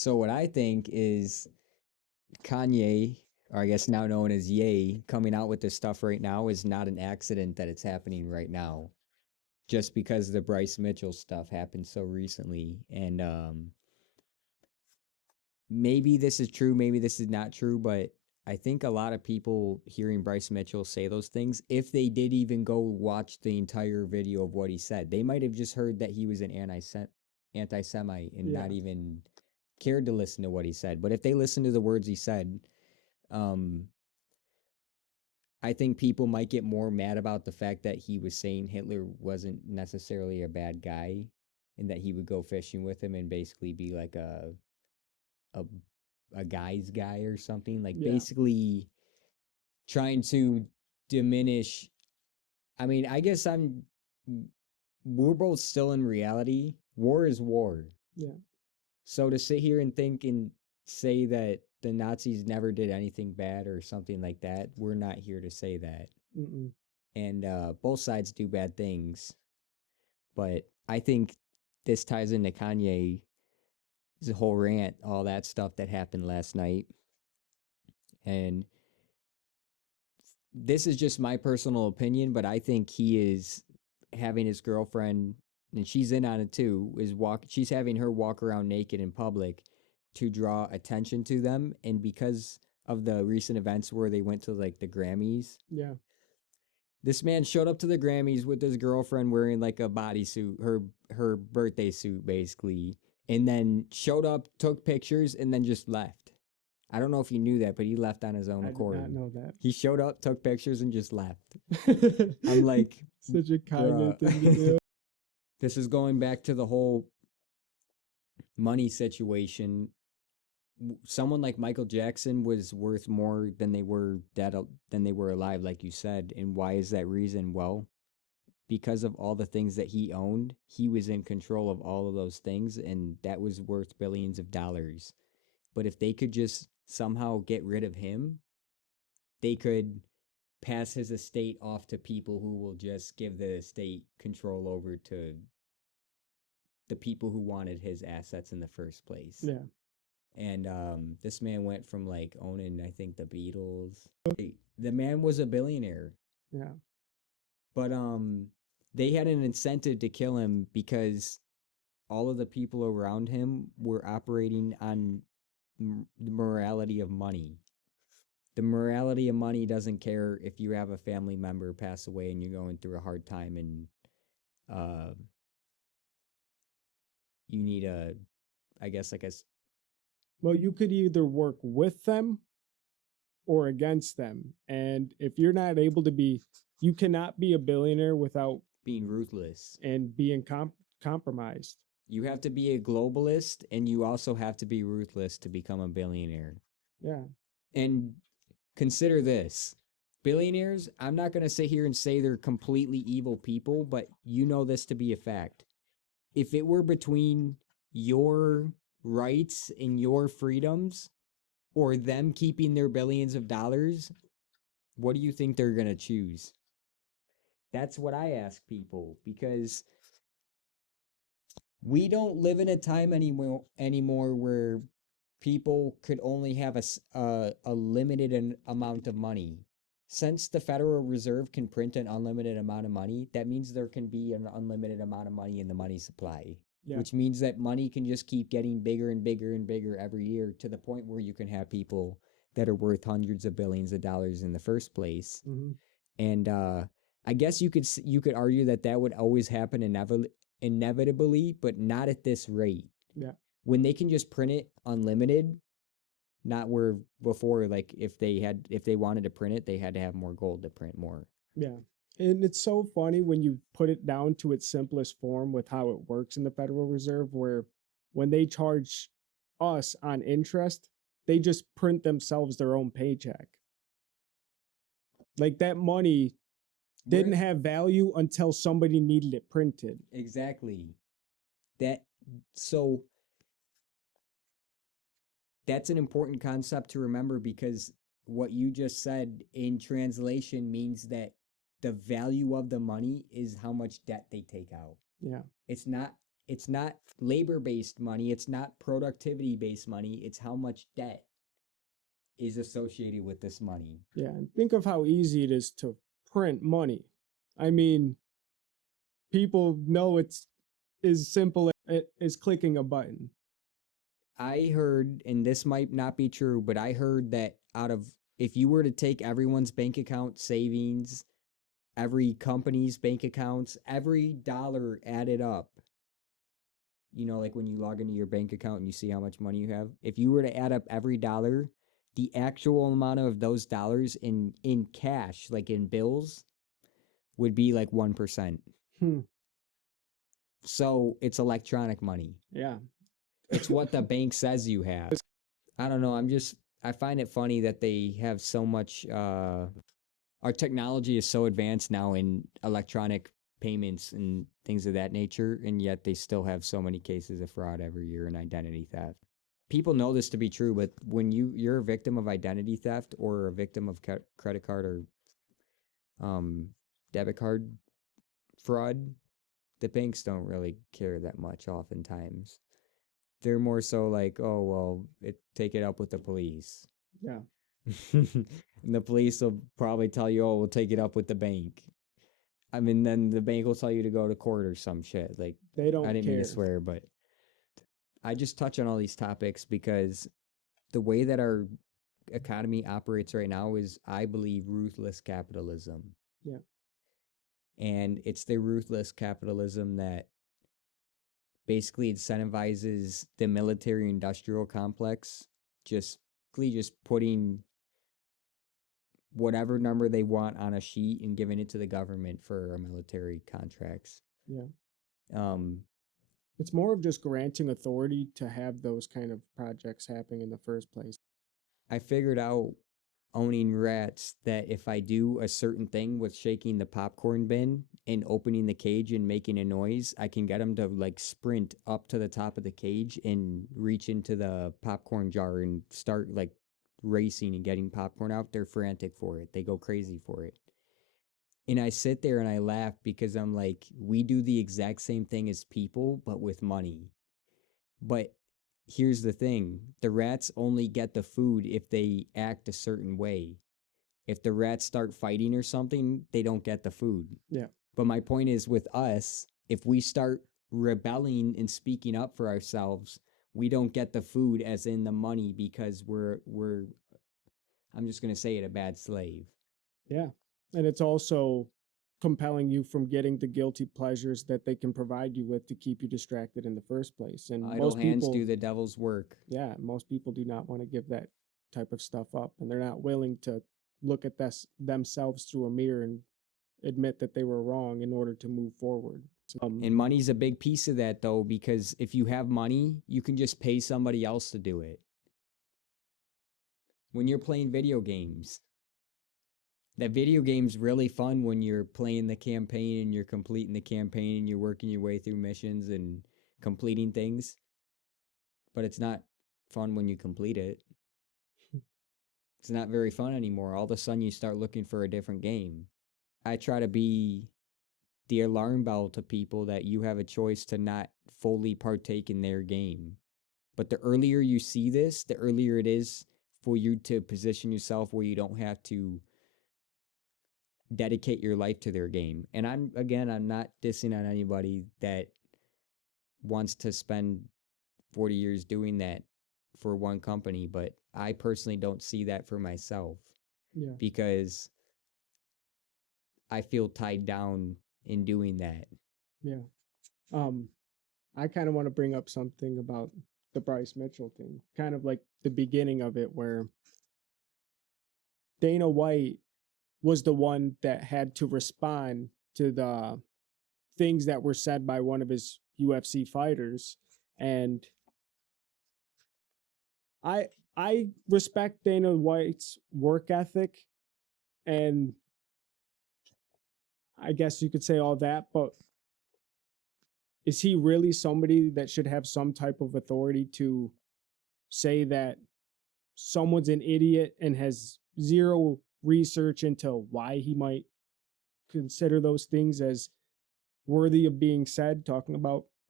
So what I think is Kanye, or I guess now known as Ye, coming out with this stuff right now is not an accident that it's happening right now. Just because the Bryce Mitchell stuff happened so recently. And maybe this is true, maybe this is not true, but I think a lot of people hearing Bryce Mitchell say those things, if they did even go watch the entire video of what he said, they might have just heard that he was an anti-Semite and Yeah. not even cared to listen to what he said. But if they listened to the words he said, um, I think people might get more mad about the fact that he was saying Hitler wasn't necessarily a bad guy and that he would go fishing with him and basically be like a a guy's guy or something, like Yeah. basically trying to diminish. I mean, I guess we're both still in reality. War is war. Yeah. So to sit here and think and say that the Nazis never did anything bad or something like that, we're not here to say that. Mm-mm. And both sides do bad things, but I think this ties into Kanye's whole rant, all that stuff that happened last night. And this is just my personal opinion, but I think he is having his girlfriend, and she's in on it too, she's having her walk around naked in public to draw attention to them. And because of the recent events where they went to like the Grammys, Yeah. this man showed up to the Grammys with his girlfriend wearing like a bodysuit, her birthday suit basically, and then showed up, took pictures, and then just left. I don't know if you knew that, but he left on his own I did not accord. know that. He showed up, took pictures, and just left. I'm like, Such a Kanye bruh. thing to do. This is going back to the whole money situation. Someone like Michael Jackson was worth more than they were dead than they were alive, like you said. And why is that reason? Well, because of all the things that he owned, he was in control of all of those things, and that was worth billions of dollars. But if they could just somehow get rid of him, they could pass his estate off to people who will just give the estate control over to the people who wanted his assets in the first place. Yeah. And this man went from like owning, I think, the Beatles. The man was a billionaire, Yeah. but they had an incentive to kill him because all of the people around him were operating on the morality of money. The morality of money doesn't care if you have a family member pass away and you're going through a hard time and uh, you need a, I guess, like a Well, you could either work with them or against them. And if you're not able to be, you cannot be a billionaire without being ruthless. and being compromised. You have to be a globalist and you also have to be ruthless to become a billionaire. Yeah. And consider this. Billionaires, I'm not going to sit here and say they're completely evil people, but you know this to be a fact. If it were between your rights and your freedoms or them keeping their billions of dollars, what do you think they're going to choose? That's what I ask people because we don't live in a time anymore where people could only have a limited amount of money. Since the Federal Reserve can print an unlimited amount of money, that means there can be an unlimited amount of money in the money supply, Yeah. which means that money can just keep getting bigger and bigger and bigger every year to the point where you can have people that are worth hundreds of billions of dollars in the first place. Mm-hmm. And I guess you could argue that that would always happen inevitably, but not at this rate. Yeah. When they can just print it unlimited, not where before, like if they wanted to print it, they had to have more gold to print more. Yeah. And it's so funny when you put it down to its simplest form with how it works in the Federal Reserve, where when they charge us on interest, they just print themselves their own paycheck. Like that money didn't have value until somebody needed it printed. Exactly. That so that's an important concept to remember because what you just said in translation means that the value of the money is how much debt they take out. Yeah. It's not It's not labor based money, it's not productivity based money, it's how much debt is associated with this money. Yeah, and think of how easy it is to print money. I mean, people know it's as simple as clicking a button. I heard, and this might not be true, but I heard that out of, if you were to take everyone's bank account savings, every company's bank accounts, every dollar added up, you know, like when you log into your bank account and you see how much money you have, if you were to add up every dollar, the actual amount of those dollars in cash, like in bills, would be like 1%. Hmm. So it's electronic money. Yeah. It's what the bank says you have. I don't know. I find it funny that they have so much, our technology is so advanced now in electronic payments and things of that nature, and yet they still have so many cases of fraud every year and identity theft. People know this to be true, but when you're a victim of identity theft or a victim of credit card or um, debit card fraud, the banks don't really care that much oftentimes. They're more so like, oh, well, take it up with the police. Yeah. And the police will probably tell you, oh, we'll take it up with the bank. I mean, then the bank will tell you to go to court or some shit. Like, They I don't didn't mean to care. swear, but I just touch on all these topics because the way that our economy operates right now is, I believe, ruthless capitalism. Yeah. And it's the ruthless capitalism that basically incentivizes the military industrial complex, just putting whatever number they want on a sheet and giving it to the government for military contracts. Yeah. Um, It's more of just granting authority to have those kind of projects happening in the first place. I figured out owning rats that if I do a certain thing with shaking the popcorn bin and opening the cage and making a noise, I can get them to like sprint up to the top of the cage and reach into the popcorn jar and start like racing and getting popcorn out. They're frantic for it. They go crazy for it. And I sit there and I laugh because I'm like, we do the exact same thing as people, but with money. But here's the thing, the rats only get the food if they act a certain way. If the rats start fighting or something, they don't get the food. Yeah. But my point is, with us, if we start rebelling and speaking up for ourselves, we don't get the food, as in the money, because we're I'm just going to say it, a bad slave. Yeah. And it's also compelling you from getting the guilty pleasures that they can provide you with to keep you distracted in the first place. And Idle most hands people, do the devil's work. yeah, most people do not want to give that type of stuff up. And they're not willing to look at this themselves through a mirror and admit that they were wrong in order to move forward. And money's a big piece of that, though, because if you have money, you can just pay somebody else to do it. When you're playing video games, that video game's really fun when you're playing the campaign and you're completing the campaign and you're working your way through missions and completing things. But it's not fun when you complete it. It's not very fun anymore. All of a sudden, you start looking for a different game. I try to be the alarm bell to people that you have a choice to not fully partake in their game. But the earlier you see this, the earlier it is for you to position yourself where you don't have to dedicate your life to their game. And I'm not dissing on anybody that wants to spend 40 years doing that for one company, but I personally don't see that for myself. Yeah. Because I feel tied down in doing that. Yeah. Um, I kind of want to bring up something about the Bryce Mitchell thing, kind of like the beginning of it, where Dana White was the one that had to respond to the things that were said by one of his UFC fighters. And I I respect Dana White's work ethic, and I guess you could say all that, but is he really somebody that should have some type of authority to say that someone's an idiot and has zero research into why he might consider those things as worthy of being said, talking about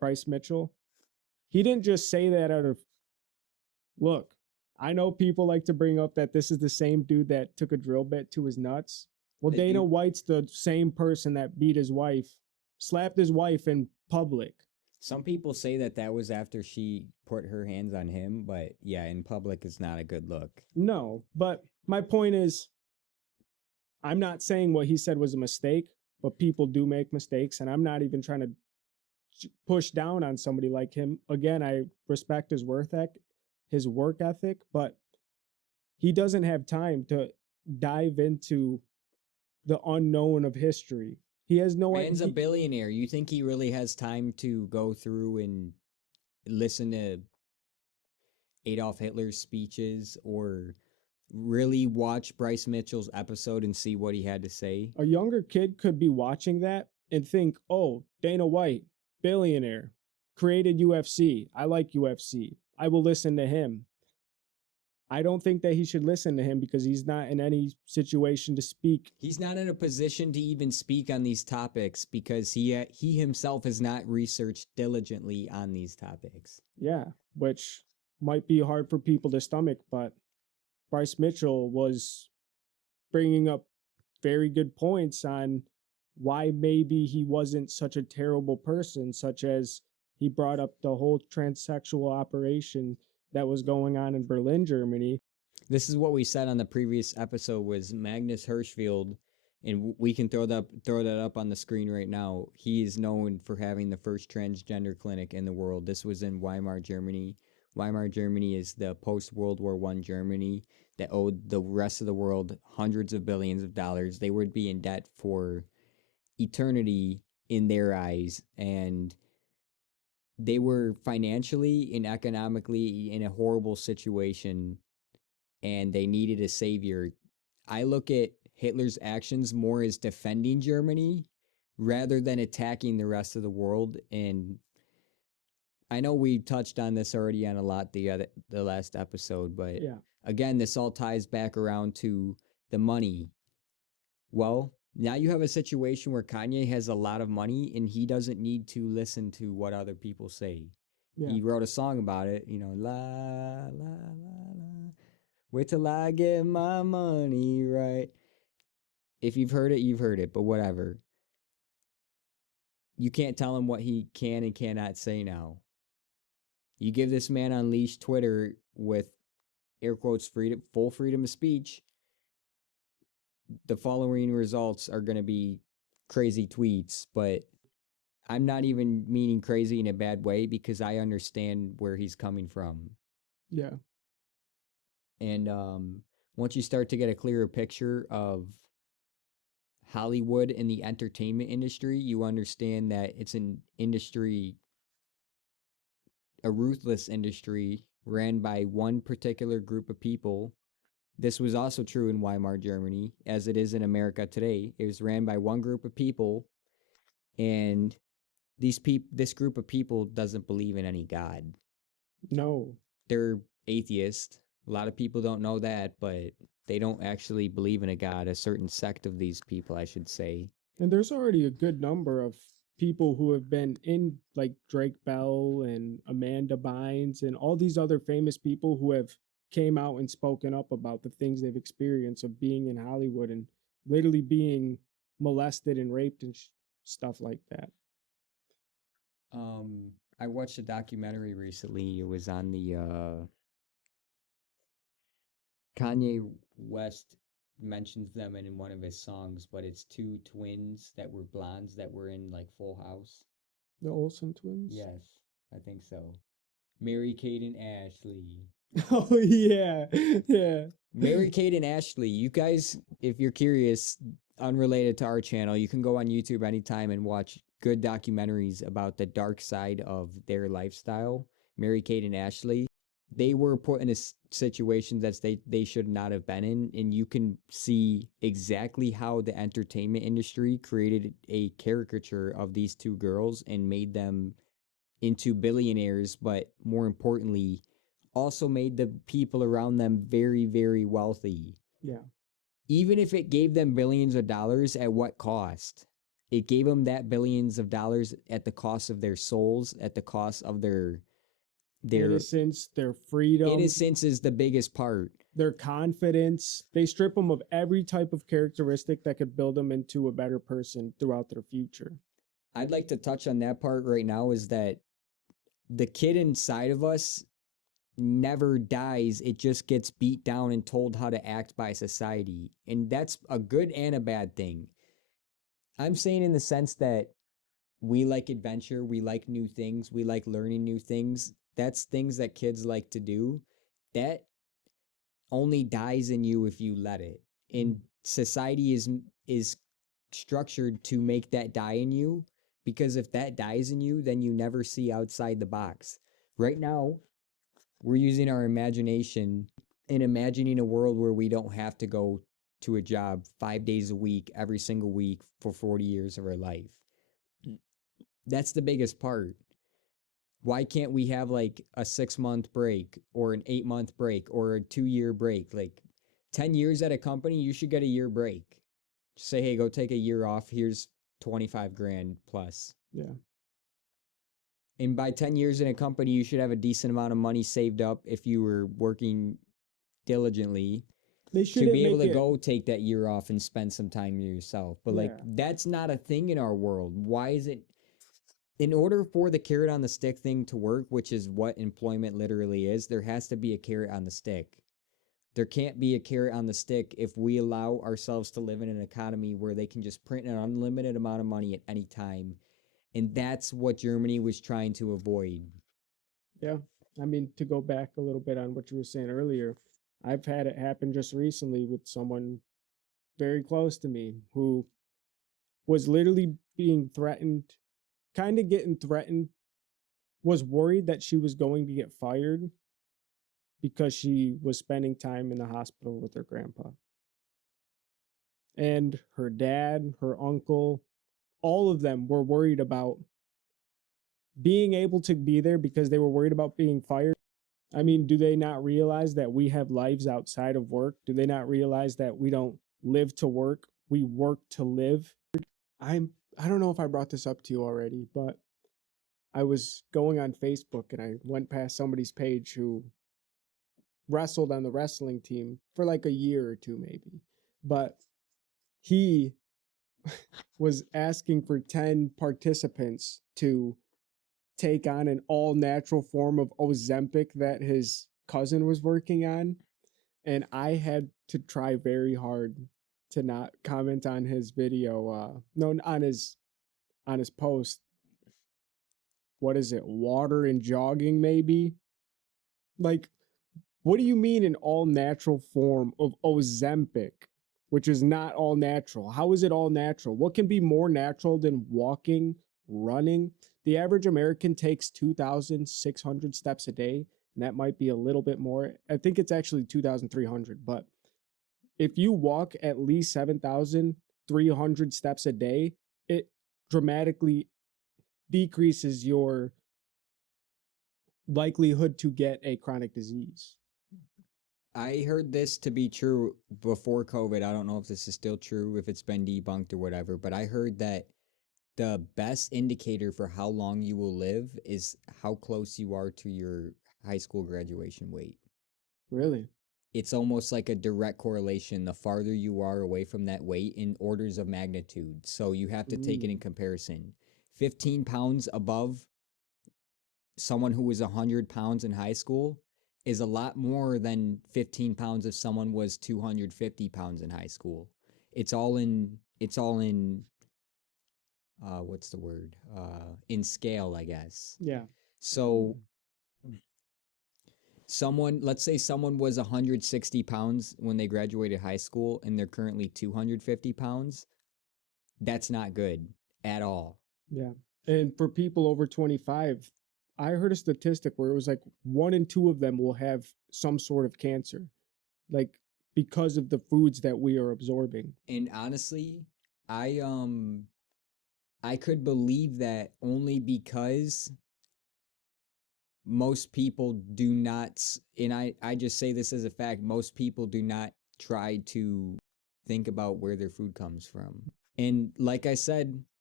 Bryce Mitchell, he didn't just say that out of, look, I know people like to bring up that this is the same dude that took a drill bit to his nuts. Well, Dana You, White's the same person that beat his wife, slapped his wife in public. some people say that that was after she put her hands on him, but yeah, in public it's not a good look. No, but my point is, I'm not saying what he said was a mistake, but people do make mistakes, and I'm not even trying to push down on somebody like him. Again, I respect his work ethic, but he doesn't have time to dive into the unknown of history. He has no Man's a idea. billionaire. You think he really has time to go through and listen to Adolf Hitler's speeches or really watch Bryce Mitchell's episode and see what he had to say? A younger kid could be watching that and think, oh, Dana White, billionaire, created UFC. I like UFC. I will listen to him. I don't think that he should listen to him because he's not in any situation to speak. He's not in a position to even speak on these topics because he himself has not researched diligently on these topics. Yeah, which might be hard for people to stomach, but Bryce Mitchell was bringing up very good points on why maybe he wasn't such a terrible person, such as he brought up the whole transsexual operation that was going on in Berlin, Germany. This is what we said on the previous episode was Magnus Hirschfeld, and we can throw that up on the screen right now. He is known for having the first transgender clinic in the world. This was in Weimar, Germany. Weimar, Germany is the post World War I Germany that owed the rest of the world hundreds of billions of dollars. They would be in debt for eternity in their eyes, and they were financially and economically in a horrible situation, and they needed a savior. I look at Hitler's actions more as defending Germany rather than attacking the rest of the world. And I know we touched on this already on a lot the last episode, but Yeah. again, this all ties back around to the money. Well, now you have a situation where Kanye has a lot of money and he doesn't need to listen to what other people say. Yeah. He wrote a song about it, you know, la la la la. Wait till I get my money right. If you've heard it, you've heard it, but whatever. You can't tell him what he can and cannot say now. You give this man unleashed Twitter with air quotes freedom, full freedom of speech, the following results are going to be crazy tweets, but I'm not even meaning crazy in a bad way because I understand where he's coming from. Yeah. And once you start to get a clearer picture of Hollywood and the entertainment industry, you understand that it's an industry, a ruthless industry ran by one particular group of people. This was also true in Weimar, Germany, as it is in America today. It was ran by one group of people, and this group of people doesn't believe in any God. No. They're atheist. A lot of people don't know that, but they don't actually believe in a God. A certain sect of these people, I should say. And there's already a good number of people who have been in, like Drake Bell and Amanda Bynes and all these other famous people who have came out and spoken up about the things they've experienced of being in Hollywood and literally being molested and raped and stuff like that. I watched a documentary recently. It was on the Kanye West mentions them in one of his songs, but it's two twins that were blondes that were in like Full House. The Olsen twins? Yes, I think so. Mary Kate and Ashley. Oh yeah. Yeah. Mary Kate and Ashley, you guys, if you're curious, unrelated to our channel, you can go on YouTube anytime and watch good documentaries about the dark side of their lifestyle. Mary Kate and Ashley, they were put in a situation that they should not have been in, and you can see exactly how the entertainment industry created a caricature of these two girls and made them into billionaires, but more importantly, also made the people around them very, very wealthy. Yeah. Even if it gave them billions of dollars, at what cost? It gave them that billions of dollars at the cost of their souls, at the cost of their Innocence, their freedom, innocence is the biggest part. their confidence. They strip them of every type of characteristic that could build them into a better person throughout their future. I'd like to touch on that part right now is that the kid inside of us never dies. It just gets beat down and told how to act by society. And that's a good and a bad thing. I'm saying in the sense that we like adventure, we like new things, we like learning new things. That's things that kids like to do. That only dies in you if you let it. And society is structured to make that die in you, because if that dies in you, then you never see outside the box. Right now, we're using our imagination and imagining a world where we don't have to go to a job 5 days a week every single week for 40 years of our life. That's the biggest part. Why can't we have like a 6 month break or an 8 month break or a 2 year break? Like 10 years at a company, you should get a year break. Just say, hey, go take a year off. Here's 25 grand plus. Yeah. And by 10 years in a company, you should have a decent amount of money saved up if you were working diligently They to shouldn't be able make to it. go take that year off and spend some time yourself. But like, Yeah. that's not a thing in our world. Why is it? In order for the carrot on the stick thing to work, which is what employment literally is, there has to be a carrot on the stick. There can't be a carrot on the stick if we allow ourselves to live in an economy where they can just print an unlimited amount of money at any time. And that's what Germany was trying to avoid. Yeah. I mean, to go back a little bit on what you were saying earlier, I've had it happen just recently with someone very close to me who was literally being threatened, kind of getting threatened, was worried that she was going to get fired because she was spending time in the hospital with her grandpa. And her dad, her uncle, all of them were worried about being able to be there because they were worried about being fired. I mean, do they not realize that we have lives outside of work? Do they not realize that we don't live to work? We work to live. I don't know if I brought this up to you already, but I was going on Facebook and I went past somebody's page who wrestled on the wrestling team for like a year or two maybe. But he was asking for 10 participants to take on an all natural form of Ozempic that his cousin was working on. And I had to try very hard to not comment on his video, no, on his post. What is it? Water and jogging, maybe? Like, what do you mean an all natural form of Ozempic, which is not all natural? How is it all natural? What can be more natural than walking, running? The average American takes 2,600 steps a day, and that might be a little bit more. I think it's actually 2,300, but if you walk at least 7,300 steps a day, it dramatically decreases your likelihood to get a chronic disease. I heard this to be true before COVID. I don't know if this is still true, if it's been debunked or whatever, but I heard that the best indicator for how long you will live is how close you are to your high school graduation weight. Really? It's almost like a direct correlation. The farther you are away from that weight in orders of magnitude. So you have to take it in comparison. 15 pounds above someone who was 100 pounds in high school is a lot more than 15 pounds if someone was 250 pounds in high school. It's all in what's the word? In scale, I guess. Yeah. So let's say someone was 160 pounds when they graduated high school and they're currently 250 pounds. That's not good at all. Yeah. And for people over 25, I heard a statistic where it was like 1 in 2 of them will have some sort of cancer, like because of the foods that we are absorbing. And honestly, I could believe that only because most people do not, and I just say this as a fact, most people do not try to think about where their food comes from. And like I said,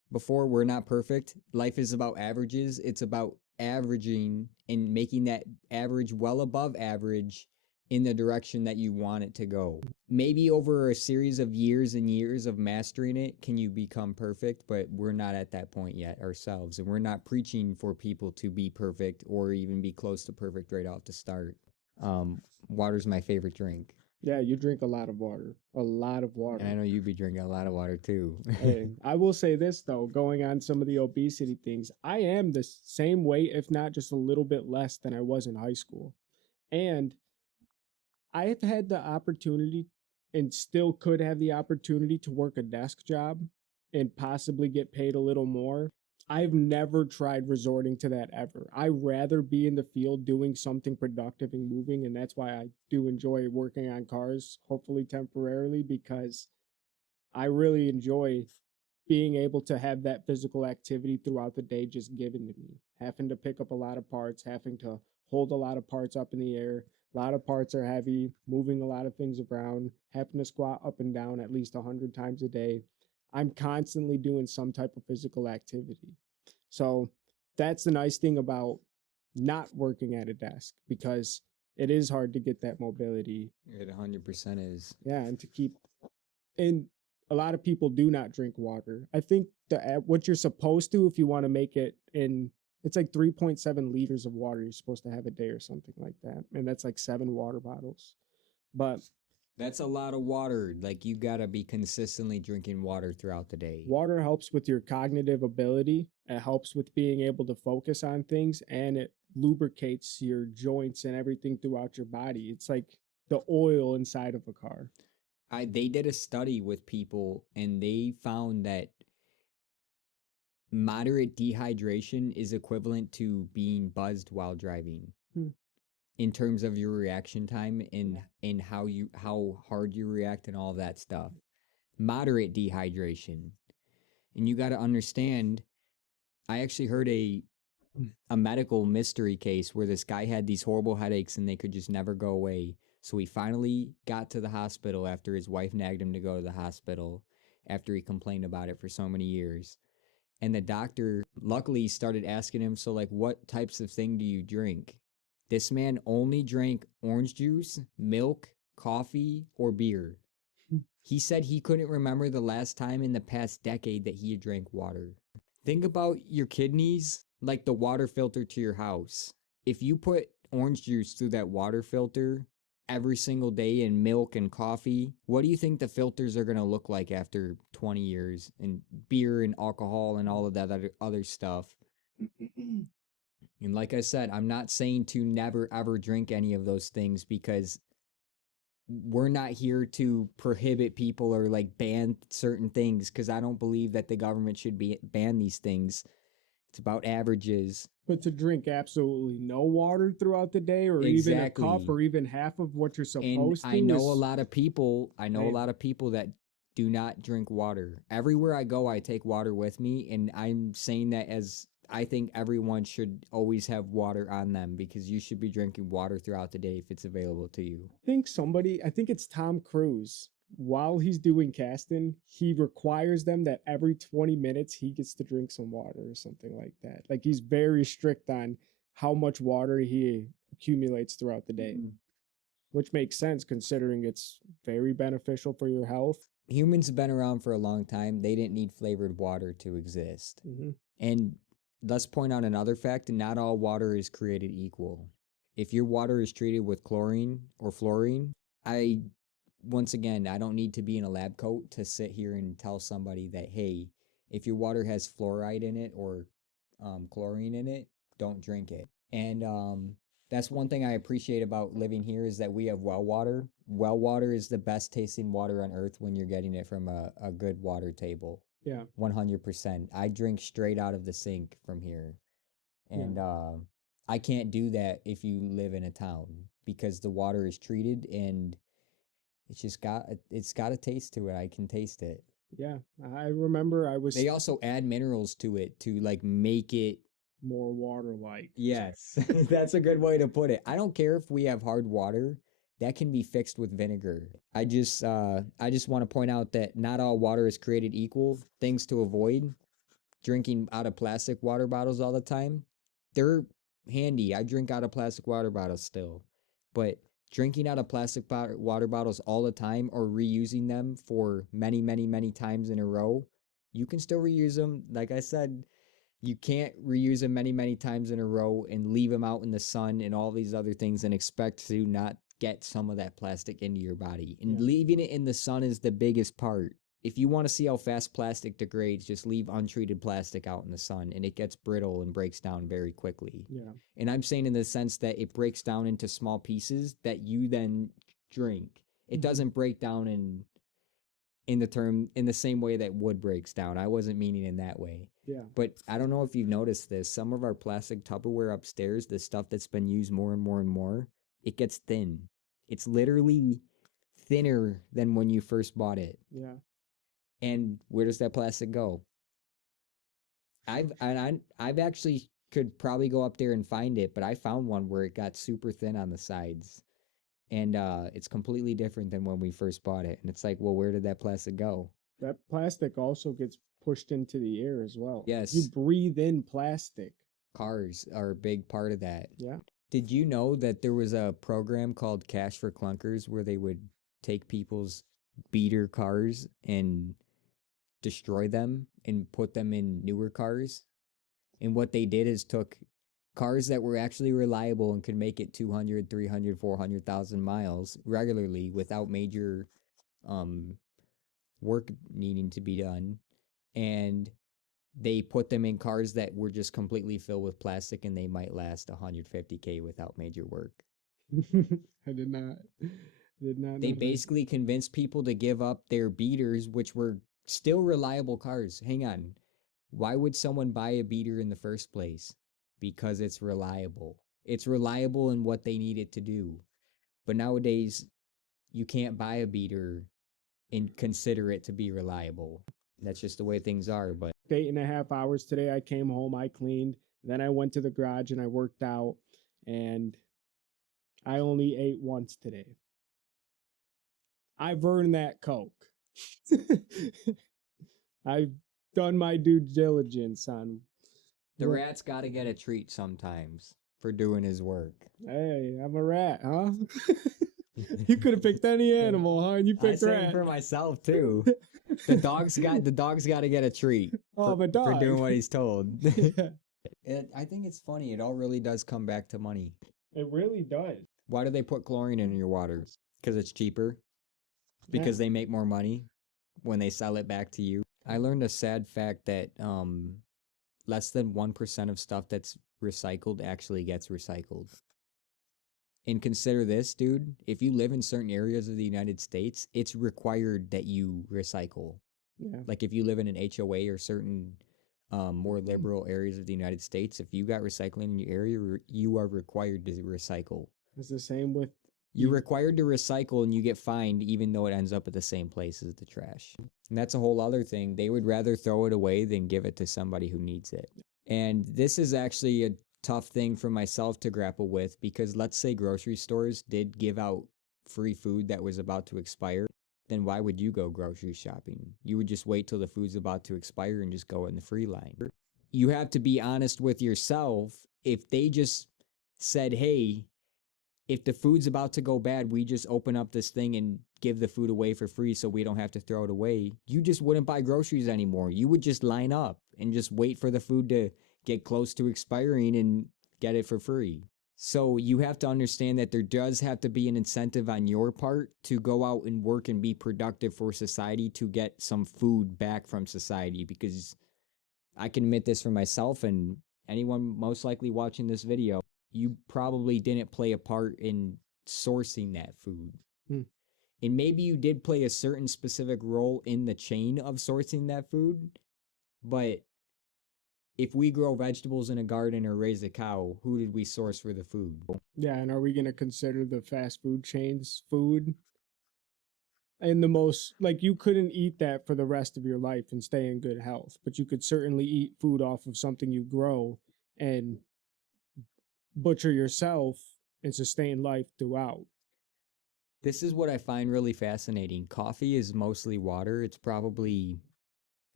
before, we're not perfect. Life is about averages. It's about averaging and making that average well above average in the direction that you want it to go. Maybe over a series of years and years of mastering it can you become perfect, but we're not at that point yet ourselves. And we're not preaching for people to be perfect or even be close to perfect right off the start. Water's my favorite drink. Yeah, you drink a lot of water. A lot of And I water. know you be drinking a lot of water too. Hey, I will say this though, going on some of the obesity things, I am the same weight, if not just a little bit less than I was in high school. And I have had the opportunity and still could have the opportunity to work a desk job and possibly get paid a little more. I've never tried resorting to that ever. I rather be in the field doing something productive and moving, and that's why I do enjoy working on cars, hopefully temporarily, because I really enjoy being able to have that physical activity throughout the day just given to me. Having to pick up a lot of parts, having to hold a lot of parts up in the air. A lot of parts are heavy, moving a lot of things around, having to squat up and down at least 100 times a day. I'm constantly doing some type of physical activity. So that's the nice thing about not working at a desk because it is hard to get that mobility. It 100% is. Yeah, and to keep and a lot of people do not drink water. I think what you're supposed to if you want to make it in it's like 3.7 liters of water you're supposed to have a day or something like that. And that's like 7 water bottles. But That's a lot of water. Like you gotta be consistently drinking water throughout the day. water helps with your cognitive ability. It helps with being able to focus on things and it lubricates your joints and everything throughout your body. It's like the oil inside of a car. They did a study with people and they found that moderate dehydration is equivalent to being buzzed while driving Hmm. in terms of your reaction time and how hard you react and all that stuff. Moderate dehydration. And you got to understand, I actually heard a medical mystery case where this guy had these horrible headaches and they could just never go away. So he finally got to the hospital after his wife nagged him to go to the hospital after he complained about it for so many years. And the doctor luckily started asking him, so like what types of thing do you drink? This man only drank orange juice, milk, coffee, or beer. He said he couldn't remember the last time in the past decade that he had drank water. Think about your kidneys like the water filter to your house. If you put orange juice through that water filter every single day in milk and coffee, what do you think the filters are going to look like after 20 years in beer and alcohol and all of that other stuff? And like I said, I'm not saying to never ever drink any of those things because we're not here to prohibit people or like ban certain things because I don't believe that the government should be ban these things. It's about averages. But to drink absolutely no water throughout the day, or even a cup, Exactly. or even half of what you're And supposed to, is I know a man. lot of people that do not drink water. Everywhere I go, I take water with me. And I'm saying that as I think everyone should always have water on them because you should be drinking water throughout the day if it's available to you. I think it's Tom Cruise. While he's doing casting, he requires them that every 20 minutes he gets to drink some water or something like that. Like he's very strict on how much water he accumulates throughout the day, which makes sense considering it's very beneficial for your health. Humans have been around for a long time. They didn't need flavored water to exist. Mm-hmm. And let's point out another fact, not all water is created equal. If your water is treated with chlorine or fluorine, I once again, I don't need to be in a lab coat to sit here and tell somebody that, hey, if your water has fluoride in it or chlorine in it, don't drink it. And that's one thing I appreciate about living here is that we have well water. Well water is the best tasting water on earth when you're getting it from a good water table. Yeah. 100%. I drink straight out of the sink from here. And Yeah. I can't do that if you live in a town because the water is treated and it's got a taste to it. I can taste it. Yeah. I remember I was They also add minerals to it to like make it. more water like. Yes, that's a good way to put it. I don't care if we have hard water. That can be fixed with vinegar. I just want to point out that not all water is created equal. Things to avoid. drinking out of plastic water bottles all the time, they're handy. I drink out of plastic water bottles still. But drinking out of plastic water bottles all the time or reusing them for many, many, many times in a row, you can still reuse them. Like I said, you can't reuse them many, many times in a row and leave them out in the sun and all these other things and expect to not get some of that plastic into your body. And Yeah. leaving it in the sun is the biggest part. If you want to see how fast plastic degrades, just leave untreated plastic out in the sun and it gets brittle and breaks down very quickly. Yeah. And I'm saying in the sense that it breaks down into small pieces that you then drink. It doesn't break down in the term in the same way that wood breaks down. I wasn't meaning in that way. Yeah. But I don't know if you've noticed this. Some of our plastic Tupperware upstairs, the stuff that's been used more and more and more, it gets thin. It's literally thinner than when you first bought it. Yeah. And where does that plastic go? I've actually could probably go up there and find it, but I found one where it got super thin on the sides. And it's completely different than when we first bought it. And it's like, well, where did that plastic go? That plastic also gets pushed into the air as well. You Yes, breathe in plastic. cars are a big part of that. Yeah. Did you know that there was a program called Cash for Clunkers where they would take people's beater cars and destroy them and put them in newer cars? And what they did is took cars that were actually reliable and could make it 200, 300, 400,000 miles regularly without major um, work needing to be done. And they put them in cars that were just completely filled with plastic and they might last 150K without major work. I did not They know that. basically convinced people to give up their beaters, which were still reliable cars. Hang on. Why would someone buy a beater in the first place? Because it's reliable. It's reliable in what they need it to do. But nowadays, you can't buy a beater and consider it to be reliable. That's just the way things are. But 8.5 hours today. I came home, I cleaned, then I went to the garage and I worked out, and I only ate once today. I've earned that Coke. I've done my due diligence on. the rat's got to get a treat sometimes for doing his work. Hey, I'm a rat, huh? You could have picked any animal, huh? And you I picked say rat. for myself too. The dog's got to get a treat Oh, for, I'm a dog. for doing what he's told. Yeah, I think it's funny. It all really does come back to money. it really does. Why do they put chlorine in your water? Because it's cheaper. Because Yeah. they make more money when they sell it back to you. I learned a sad fact that less than 1% of stuff that's recycled actually gets recycled. And consider this, dude. If you live in certain areas of the United States, it's required that you recycle. Yeah. Like if you live in an HOA or certain more liberal areas of the United States, if you got recycling in your area, you are required to recycle. It's the same with. You're required to recycle and you get fined even though it ends up at the same place as the trash. And that's a whole other thing. They would rather throw it away than give it to somebody who needs it. And this is actually a tough thing for myself to grapple with because let's say grocery stores did give out free food that was about to expire, then why would you go grocery shopping? You would just wait till the food's about to expire and just go in the free line. You have to be honest with yourself. If they just said, hey, if the food's about to go bad, we just open up this thing and give the food away for free so we don't have to throw it away. You just wouldn't buy groceries anymore. You would just line up and just wait for the food to get close to expiring and get it for free. So you have to understand that there does have to be an incentive on your part to go out and work and be productive for society to get some food back from society, because I can admit this for myself and anyone most likely watching this video, you probably didn't play a part in sourcing that food. Hmm. And maybe you did play a certain specific role in the chain of sourcing that food, but if we grow vegetables in a garden or raise a cow, who did we source for the food? Yeah, and are we going to consider the fast food chains food? And the most, like, you couldn't eat that for the rest of your life and stay in good health, but you could certainly eat food off of something you grow and butcher yourself and sustain life throughout. This is what I find really fascinating. Coffee is mostly water. It's probably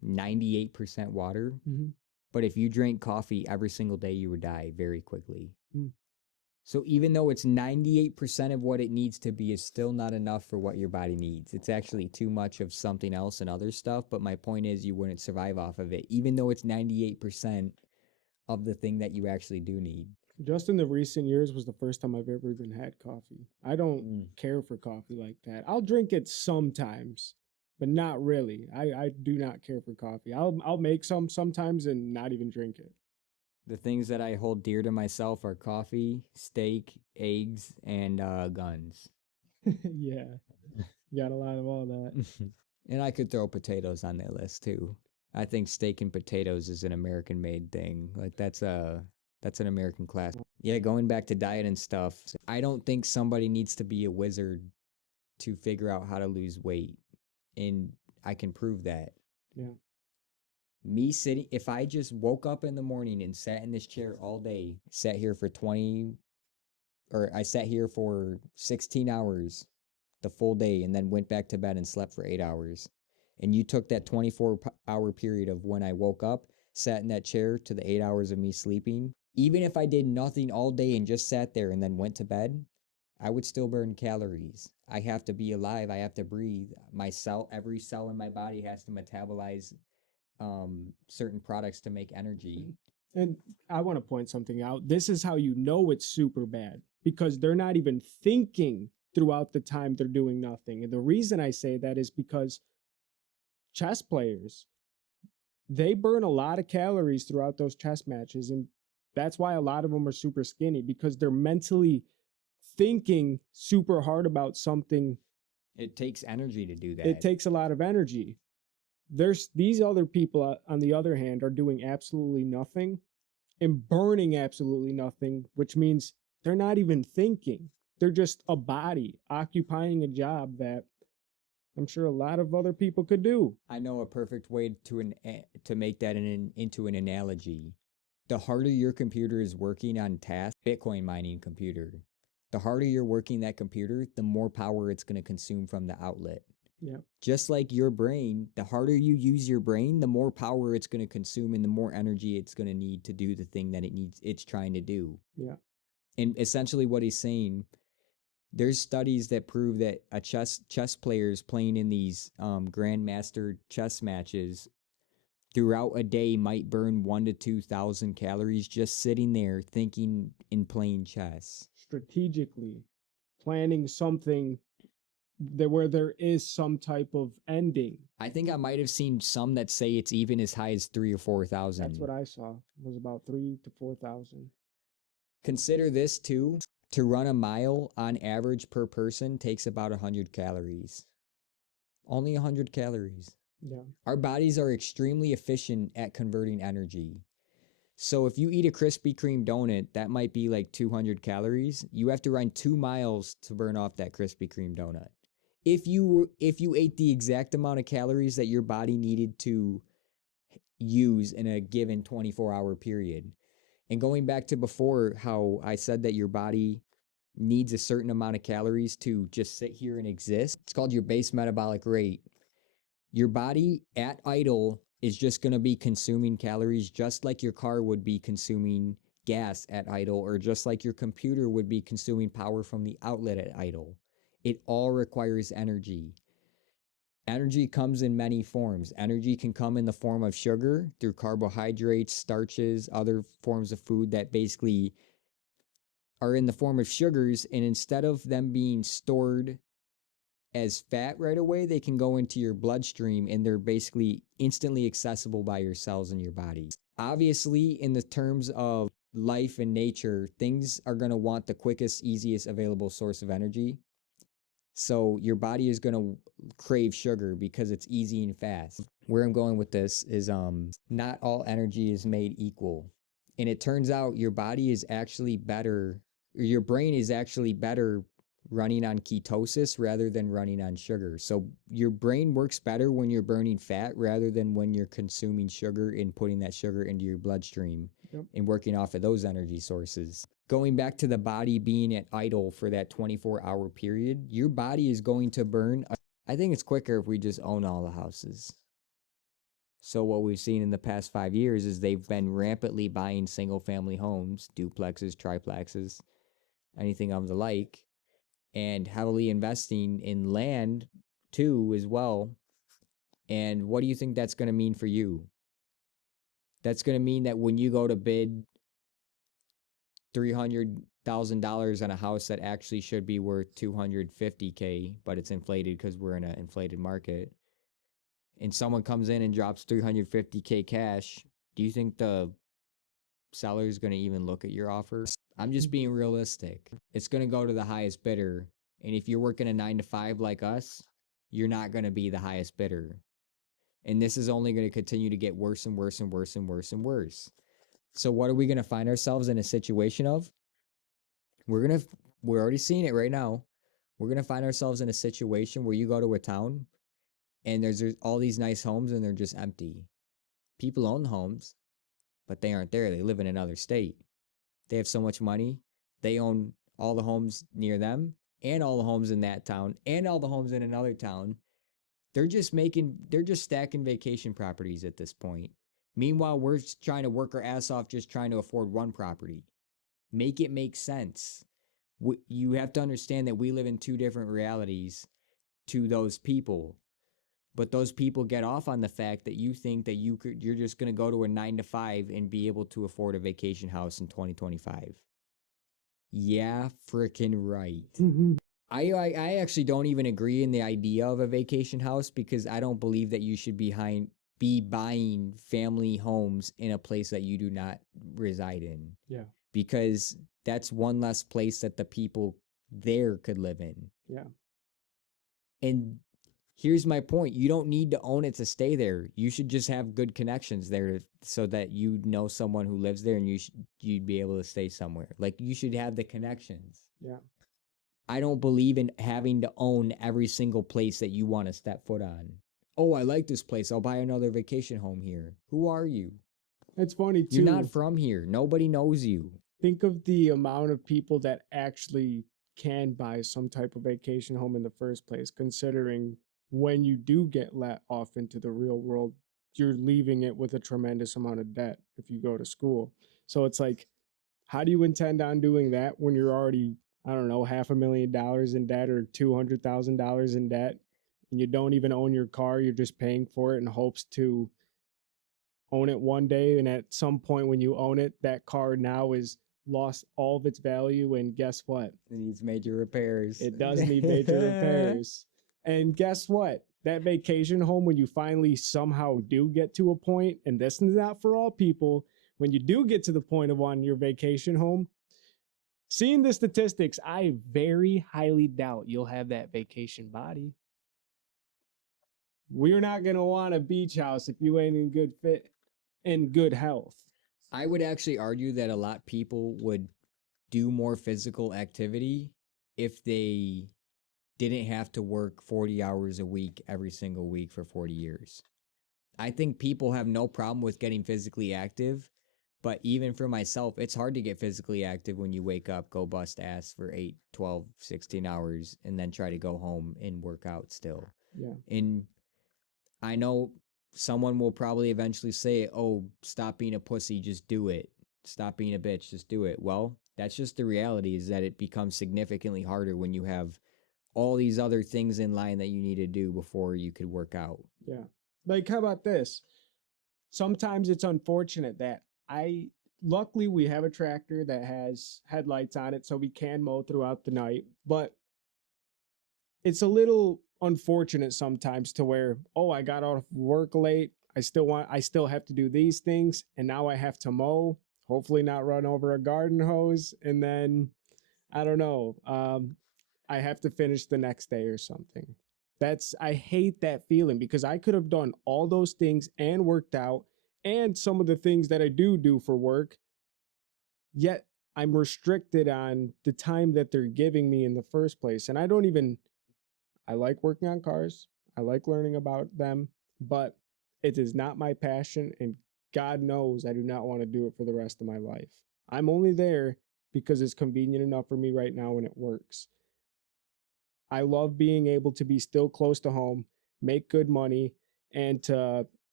98% water. Mm-hmm. But if you drank coffee every single day, you would die very quickly. Mm. So even though it's 98% of what it needs to be, it's still not enough for what your body needs. It's actually too much of something else and other stuff. But my point is, you wouldn't survive off of it, even though it's 98% of the thing that you actually do need. Just in the recent years was the first time I've ever even had coffee. I don't Mm. care for coffee like that. I'll drink it sometimes, but not really. I do not care for coffee. I'll make some sometimes and not even drink it. The things that I hold dear to myself are coffee, steak, eggs, and guns. Yeah, you got a lot of all that. And I could throw potatoes on that list too. I think steak and potatoes is an American made thing. Like that's an American class. Yeah, going back to diet and stuff. I don't think somebody needs to be a wizard to figure out how to lose weight. And I can prove that. Yeah. Me sitting, if I just woke up in the morning and sat in this chair all day, sat here for 20, or I sat here for 16 hours the full day and then went back to bed and slept for 8 hours. And you took that 24-hour period of when I woke up, sat in that chair to the 8 hours of me sleeping. Even if I did nothing all day and just sat there and then went to bed, I would still burn calories. I have to be alive. I have to breathe. Every cell in my body has to metabolize certain products to make energy. And I want to point something out. This is how you know it's super bad because they're not even thinking throughout the time they're doing nothing. And the reason I say that is because chess players, they burn a lot of calories throughout those chess matches. And that's why a lot of them are super skinny because they're mentally thinking super hard about something. It takes energy to do that. It takes a lot of energy. There's these other people, on the other hand, are doing absolutely nothing and burning absolutely nothing, which means they're not even thinking. They're just a body occupying a job that I'm sure a lot of other people could do. I know a perfect way to make that into an analogy. The harder your computer is working on tasks, Bitcoin mining computer, the harder you're working that computer, the more power it's going to consume from the outlet. Yeah. Just like your brain, the harder you use your brain, the more power it's going to consume and the more energy it's going to need to do the thing that it's trying to do. Yeah. And essentially what he's saying, there's studies that prove that a chess players playing in these grandmaster chess matches throughout a day might burn 1 to 2,000 calories just sitting there thinking and playing chess. Strategically planning something where there is some type of ending. I think I might have seen some that say it's even as high as 3 or 4,000. That's what I saw. It was about 3 to 4,000. Consider this too. To run a mile on average per person takes about 100 calories. Only 100 calories. Yeah. Our bodies are extremely efficient at converting energy. So if you eat a Krispy Kreme donut, that might be like 200 calories. You have to run 2 miles to burn off that Krispy Kreme donut. If you ate the exact amount of calories that your body needed to use in a given 24-hour period. And going back to before, how I said that your body needs a certain amount of calories to just sit here and exist. It's called your base metabolic rate. Your body at idle is just going to be consuming calories just like your car would be consuming gas at idle, or just like your computer would be consuming power from the outlet at idle. It all requires energy. Energy comes in many forms. Energy can come in the form of sugar through carbohydrates, starches, other forms of food that basically are in the form of sugars, and instead of them being stored as fat right away, they can go into your bloodstream and they're basically instantly accessible by your cells in your body. Obviously, in the terms of life and nature, things are going to want the quickest, easiest available source of energy. So your body is going to crave sugar because it's easy and fast. Where I'm going with this is not all energy is made equal. And it turns out your body is actually better, or your brain is actually better running on ketosis rather than running on sugar. So your brain works better when you're burning fat rather than when you're consuming sugar and putting that sugar into your bloodstream. Yep. And working off of those energy sources. Going back to the body being at idle for that 24-hour period, your body is going to burn. I think it's quicker if we just own all the houses. So what we've seen in the past 5 years is they've been rampantly buying single family homes, duplexes, triplexes, anything of the like, and heavily investing in land too as well. And what do you think that's going to mean for you? That's going to mean that when you go to bid $300,000 on a house that actually should be worth 250K, but it's inflated because we're in an inflated market, and someone comes in and drops 350K cash, do you think the seller is going to even look at your offer? I'm just being realistic. It's going to go to the highest bidder. And if you're working a 9 to 5 like us, you're not going to be the highest bidder. And this is only going to continue to get worse and worse and worse and worse and worse. So what are we going to find ourselves in a situation of? We're already seeing it right now. We're going to find ourselves in a situation where you go to a town and there's all these nice homes and they're just empty. People own the homes, but they aren't there. They live in another state. They have so much money. They own all the homes near them and all the homes in that town and all the homes in another town. They're just stacking vacation properties at this point. Meanwhile, we're trying to work our ass off just trying to afford one property. Make it make sense. You have to understand that we live in two different realities to those people. But those people get off on the fact that you think that you're just going to go to a 9 to 5 and be able to afford a vacation house in 2025. Yeah, freaking right. I actually don't even agree in the idea of a vacation house because I don't believe that you should be buying family homes in a place that you do not reside in. Yeah. Because that's one less place that the people there could live in. Yeah. And here's my point. You don't need to own it to stay there. You should just have good connections there so that you know someone who lives there and you'd be able to stay somewhere. Like you should have the connections. Yeah. I don't believe in having to own every single place that you want to step foot on. Oh, I like this place. I'll buy another vacation home here. Who are you? It's funny too. You're not from here. Nobody knows you. Think of the amount of people that actually can buy some type of vacation home in the first place, considering when you do get let off into the real world, you're leaving it with a tremendous amount of debt if you go to school. So it's like, how do you intend on doing that when you're already, I don't know, $500,000 in debt or $200,000 in debt, and you don't even own your car? You're just paying for it in hopes to own it one day, and at some point when you own it, that car now is lost all of its value, and guess what? It needs major repairs. It does need major repairs. And guess what? That vacation home, when you finally somehow do get to a point, and this is not for all people, when you do get to the point of on your vacation home, seeing the statistics, I very highly doubt you'll have that vacation body. We're not going to want a beach house if you ain't in good fit and good health. I would actually argue that a lot of people would do more physical activity if they didn't have to work 40 hours a week every single week for 40 years. I think people have no problem with getting physically active, but even for myself, it's hard to get physically active when you wake up, go bust ass for 8, 12, 16 hours, and then try to go home and work out still. Yeah. And I know someone will probably eventually say, oh, stop being a pussy, just do it. Stop being a bitch, just do it. Well, that's just the reality, is that it becomes significantly harder when you have all these other things in line that you need to do before you could work out. Yeah. Like, how about this? Sometimes it's unfortunate that luckily we have a tractor that has headlights on it so we can mow throughout the night, but it's a little unfortunate sometimes to where, oh, I got off work late. I still have to do these things, and now I have to mow, hopefully not run over a garden hose, and then I don't know, I have to finish the next day or something. I hate that feeling because I could have done all those things and worked out and some of the things that I do for work, yet I'm restricted on the time that they're giving me in the first place. And I like working on cars. I like learning about them, but it is not my passion. And God knows I do not want to do it for the rest of my life. I'm only there because it's convenient enough for me right now and it works. I love being able to be still close to home, make good money, and to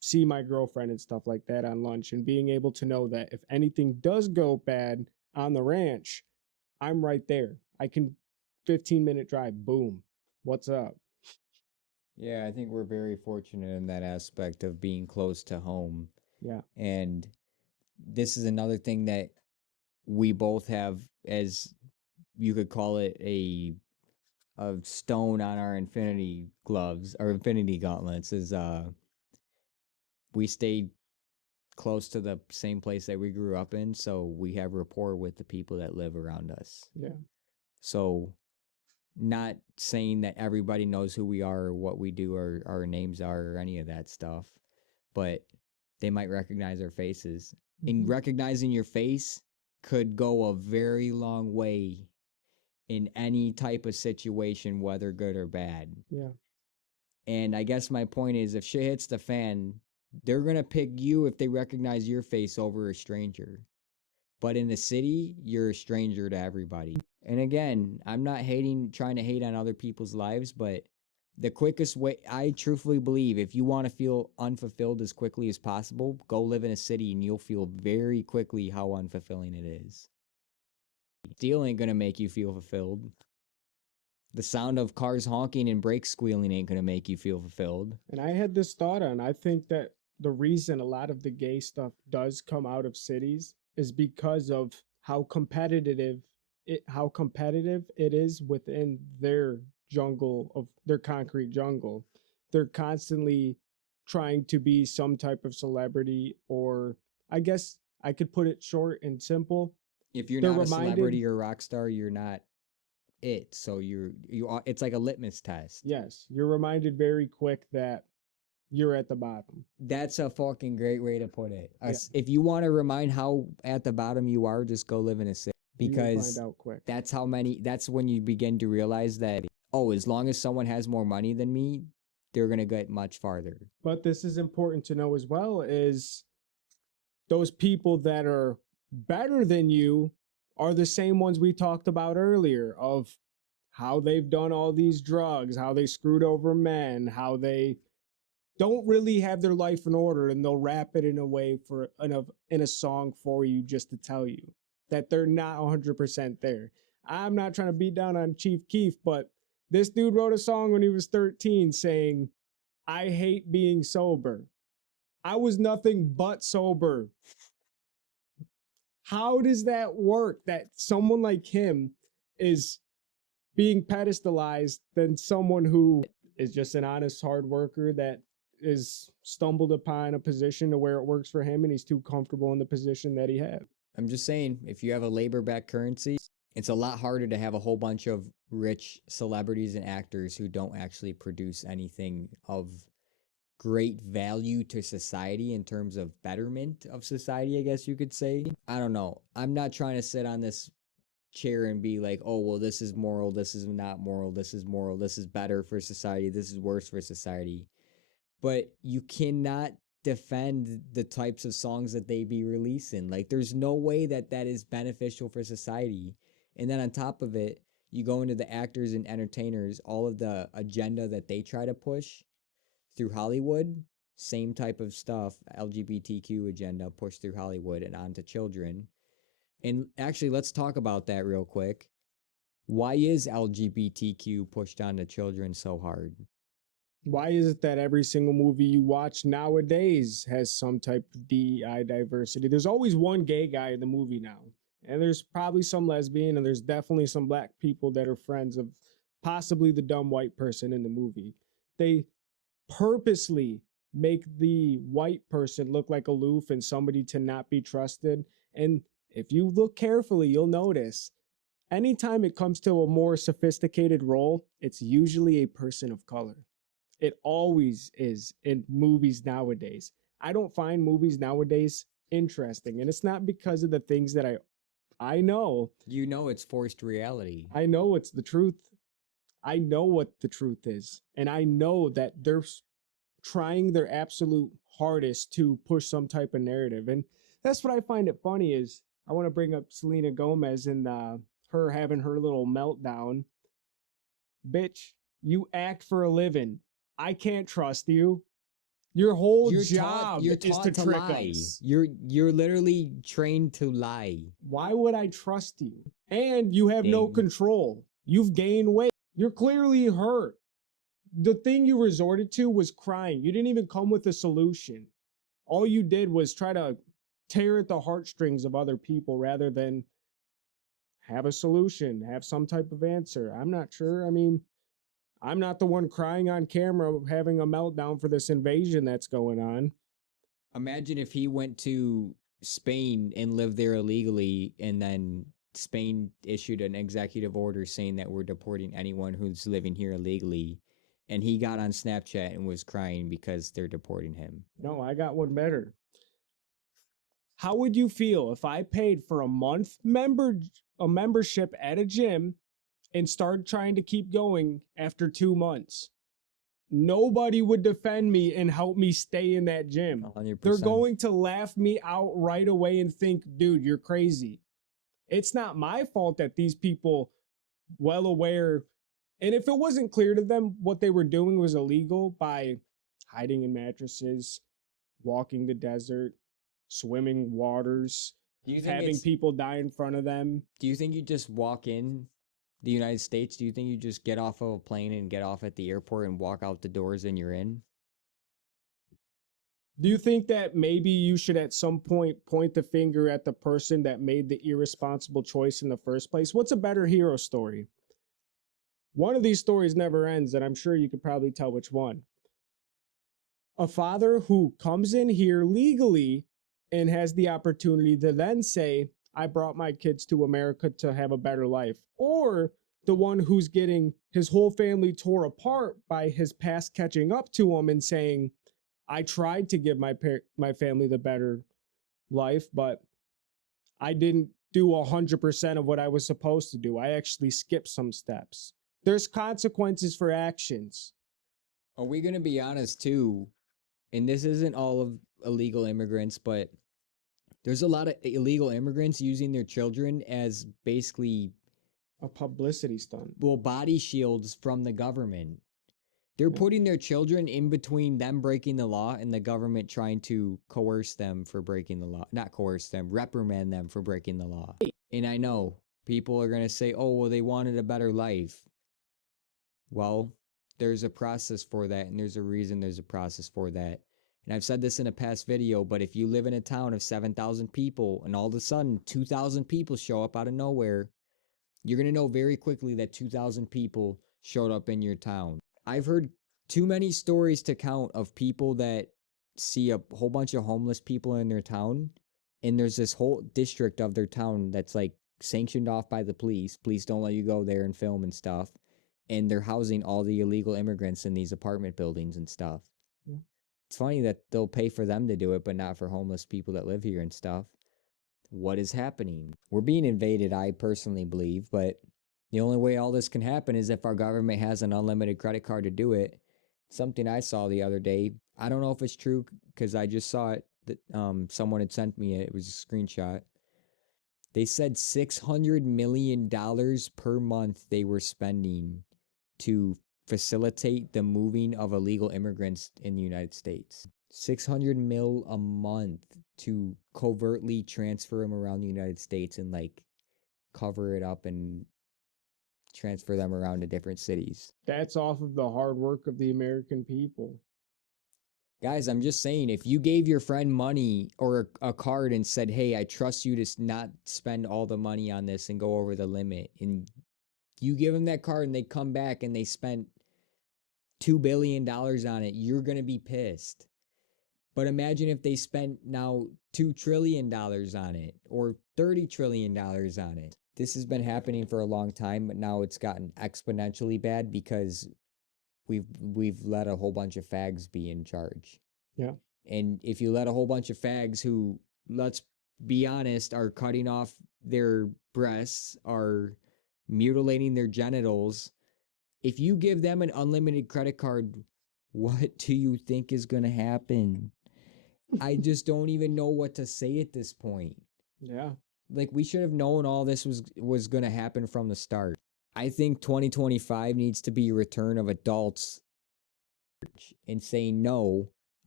see my girlfriend and stuff like that on lunch, and being able to know that if anything does go bad on the ranch, I'm right there. I can 15-minute drive, boom. What's up? Yeah, I think we're very fortunate in that aspect of being close to home. Yeah. And this is another thing that we both have, as you could call it, a stone on our infinity gloves or infinity gauntlets, is we stayed close to the same place that we grew up in, so we have rapport with the people that live around us. Yeah. So, not saying that everybody knows who we are or what we do or our names are or any of that stuff, but they might recognize our faces. And Mm-hmm. recognizing your face could go a very long way in any type of situation, whether good or bad. Yeah. And I guess my point is, if shit hits the fan, they're going to pick you if they recognize your face over a stranger. But in the city, you're a stranger to everybody. And again, I'm not trying to hate on other people's lives, but the quickest way, I truthfully believe, if you want to feel unfulfilled as quickly as possible, go live in a city and you'll feel very quickly how unfulfilling it is. Steel ain't going to make you feel fulfilled. The sound of cars honking and brakes squealing ain't going to make you feel fulfilled. And I had this thought on, I think that the reason a lot of the gay stuff does come out of cities is because of how competitive it is within their jungle of their concrete jungle. They're constantly trying to be some type of celebrity, or I guess I could put it short and simple. If you're They're not a reminded, celebrity or a rock star, you're not it. So you are, it's like a litmus test. yes, you're reminded very quick that you're at the bottom. That's a fucking great way to put it. Yeah, If you want to remind how at the bottom you are, just go live in a city, you will find because out quick. that's when you begin to realize that, oh, as long as someone has more money than me, they're going to get much farther. But this is important to know as well, is those people that are better than you are the same ones we talked about earlier, of how they've done all these drugs, how they screwed over men, how they don't really have their life in order, and they'll rap it in a way in a song for you, just to tell you that they're not 100% there. I'm not trying to beat down on Chief Keef, but this dude wrote a song when he was 13 saying, I hate being sober. I was nothing but sober. How does that work, that someone like him is being pedestalized than someone who is just an honest hard worker that is stumbled upon a position to where it works for him and he's too comfortable in the position that he has? I'm just saying, if you have a labor backed currency, it's a lot harder to have a whole bunch of rich celebrities and actors who don't actually produce anything of great value to society in terms of betterment of society, I guess you could say. I don't know. I'm not trying to sit on this chair and be like, oh, well, this is moral, this is not moral, this is moral, this is better for society, this is worse for society. But you cannot defend the types of songs that they be releasing. Like, there's no way that that is beneficial for society. And then on top of it, you go into the actors and entertainers, all of the agenda that they try to push through Hollywood, same type of stuff, LGBTQ agenda pushed through Hollywood and onto children. And actually, let's talk about that real quick. Why is LGBTQ pushed onto children so hard? Why is it that every single movie you watch nowadays has some type of DEI diversity? There's always one gay guy in the movie now, and there's probably some lesbian, and there's definitely some black people that are friends of possibly the dumb white person in the movie. They purposely make the white person look like aloof and somebody to not be trusted. And if you look carefully, you'll notice anytime it comes to a more sophisticated role, it's usually a person of color. It always is in movies nowadays. I don't find movies nowadays interesting, and it's not because of the things that I know. You know it's forced reality. I know it's the truth. I know what the truth is, and I know that they're trying their absolute hardest to push some type of narrative. And that's what I find it funny is, I want to bring up Selena Gomez and her having her little meltdown. Bitch, you act for a living. I can't trust you. Your whole You're job is taught to to trick lie. us. You're literally trained to lie. Why would I trust you? And you have no Dang. control. You've gained weight. You're clearly hurt. The thing you resorted to was crying. You didn't even come with a solution. All you did was try to tear at the heartstrings of other people rather than have a solution, have some type of answer. I'm not sure. I mean, I'm not the one crying on camera having a meltdown for this invasion that's going on. Imagine if he went to Spain and lived there illegally, and then Spain issued an executive order saying that we're deporting anyone who's living here illegally, and he got on Snapchat and was crying because they're deporting him. No, I got one better. How would you feel if I paid for a membership at a gym and started trying to keep going after 2 months? Nobody would defend me and help me stay in that gym. 100%. They're going to laugh me out right away and think, dude, you're crazy. It's not my fault that these people, well aware, and if it wasn't clear to them what they were doing was illegal by hiding in mattresses, walking the desert, swimming waters, Do you think having people die in front of them. Do you think you just walk in the United States? Do you think you just get off of a plane and get off at the airport and walk out the doors and you're in? Do you think that maybe you should at some point the finger at the person that made the irresponsible choice in the first place? What's a better hero story? One of these stories never ends, and I'm sure you could probably tell which one. A father who comes in here legally and has the opportunity to then say, I brought my kids to America to have a better life. Or the one who's getting his whole family tore apart by his past catching up to him and saying, I tried to give my family the better life, but I didn't do 100% of what I was supposed to do. I actually skipped some steps. There's consequences for actions. Are we going to be honest too? And this isn't all of illegal immigrants, but there's a lot of illegal immigrants using their children as basically, A publicity stunt. well, body shields from the government. They're putting their children in between them breaking the law and the government trying to coerce them for breaking the law. Not coerce them, reprimand them for breaking the law. And I know people are going to say, oh, well, they wanted a better life. Well, there's a process for that, and there's a reason there's a process for that. And I've said this in a past video, but if you live in a town of 7,000 people and all of a sudden 2,000 people show up out of nowhere, you're going to know very quickly that 2,000 people showed up in your town. I've heard too many stories to count of people that see a whole bunch of homeless people in their town, and there's this whole district of their town that's like sanctioned off by the police. Police don't let you go there and film and stuff. And they're housing all the illegal immigrants in these apartment buildings and stuff. Yeah. It's funny that they'll pay for them to do it, but not for homeless people that live here and stuff. What is happening? We're being invaded, I personally believe, but the only way all this can happen is if our government has an unlimited credit card to do it. Something I saw the other day. I don't know if it's true because I just saw it that someone had sent me it. It was a screenshot. They said $600 million per month they were spending to facilitate the moving of illegal immigrants in the United States. 600 mil a month to covertly transfer them around the United States and like cover it up and transfer them around to different cities. That's off of the hard work of the American people. Guys, I'm just saying, if you gave your friend money or a card and said, hey, I trust you to not spend all the money on this and go over the limit, and you give them that card and they come back and they spent $2 billion on it, you're going to be pissed. But imagine if they spent now $2 trillion on it or $30 trillion on it. This has been happening for a long time, but now it's gotten exponentially bad because we've let a whole bunch of fags be in charge. Yeah. And if you let a whole bunch of fags who, let's be honest, are cutting off their breasts, are mutilating their genitals, if you give them an unlimited credit card, what do you think is going to happen? I just don't even know what to say at this point. Yeah. Like, we should have known all this was going to happen from the start. I think 2025 needs to be a return of adults and saying, no,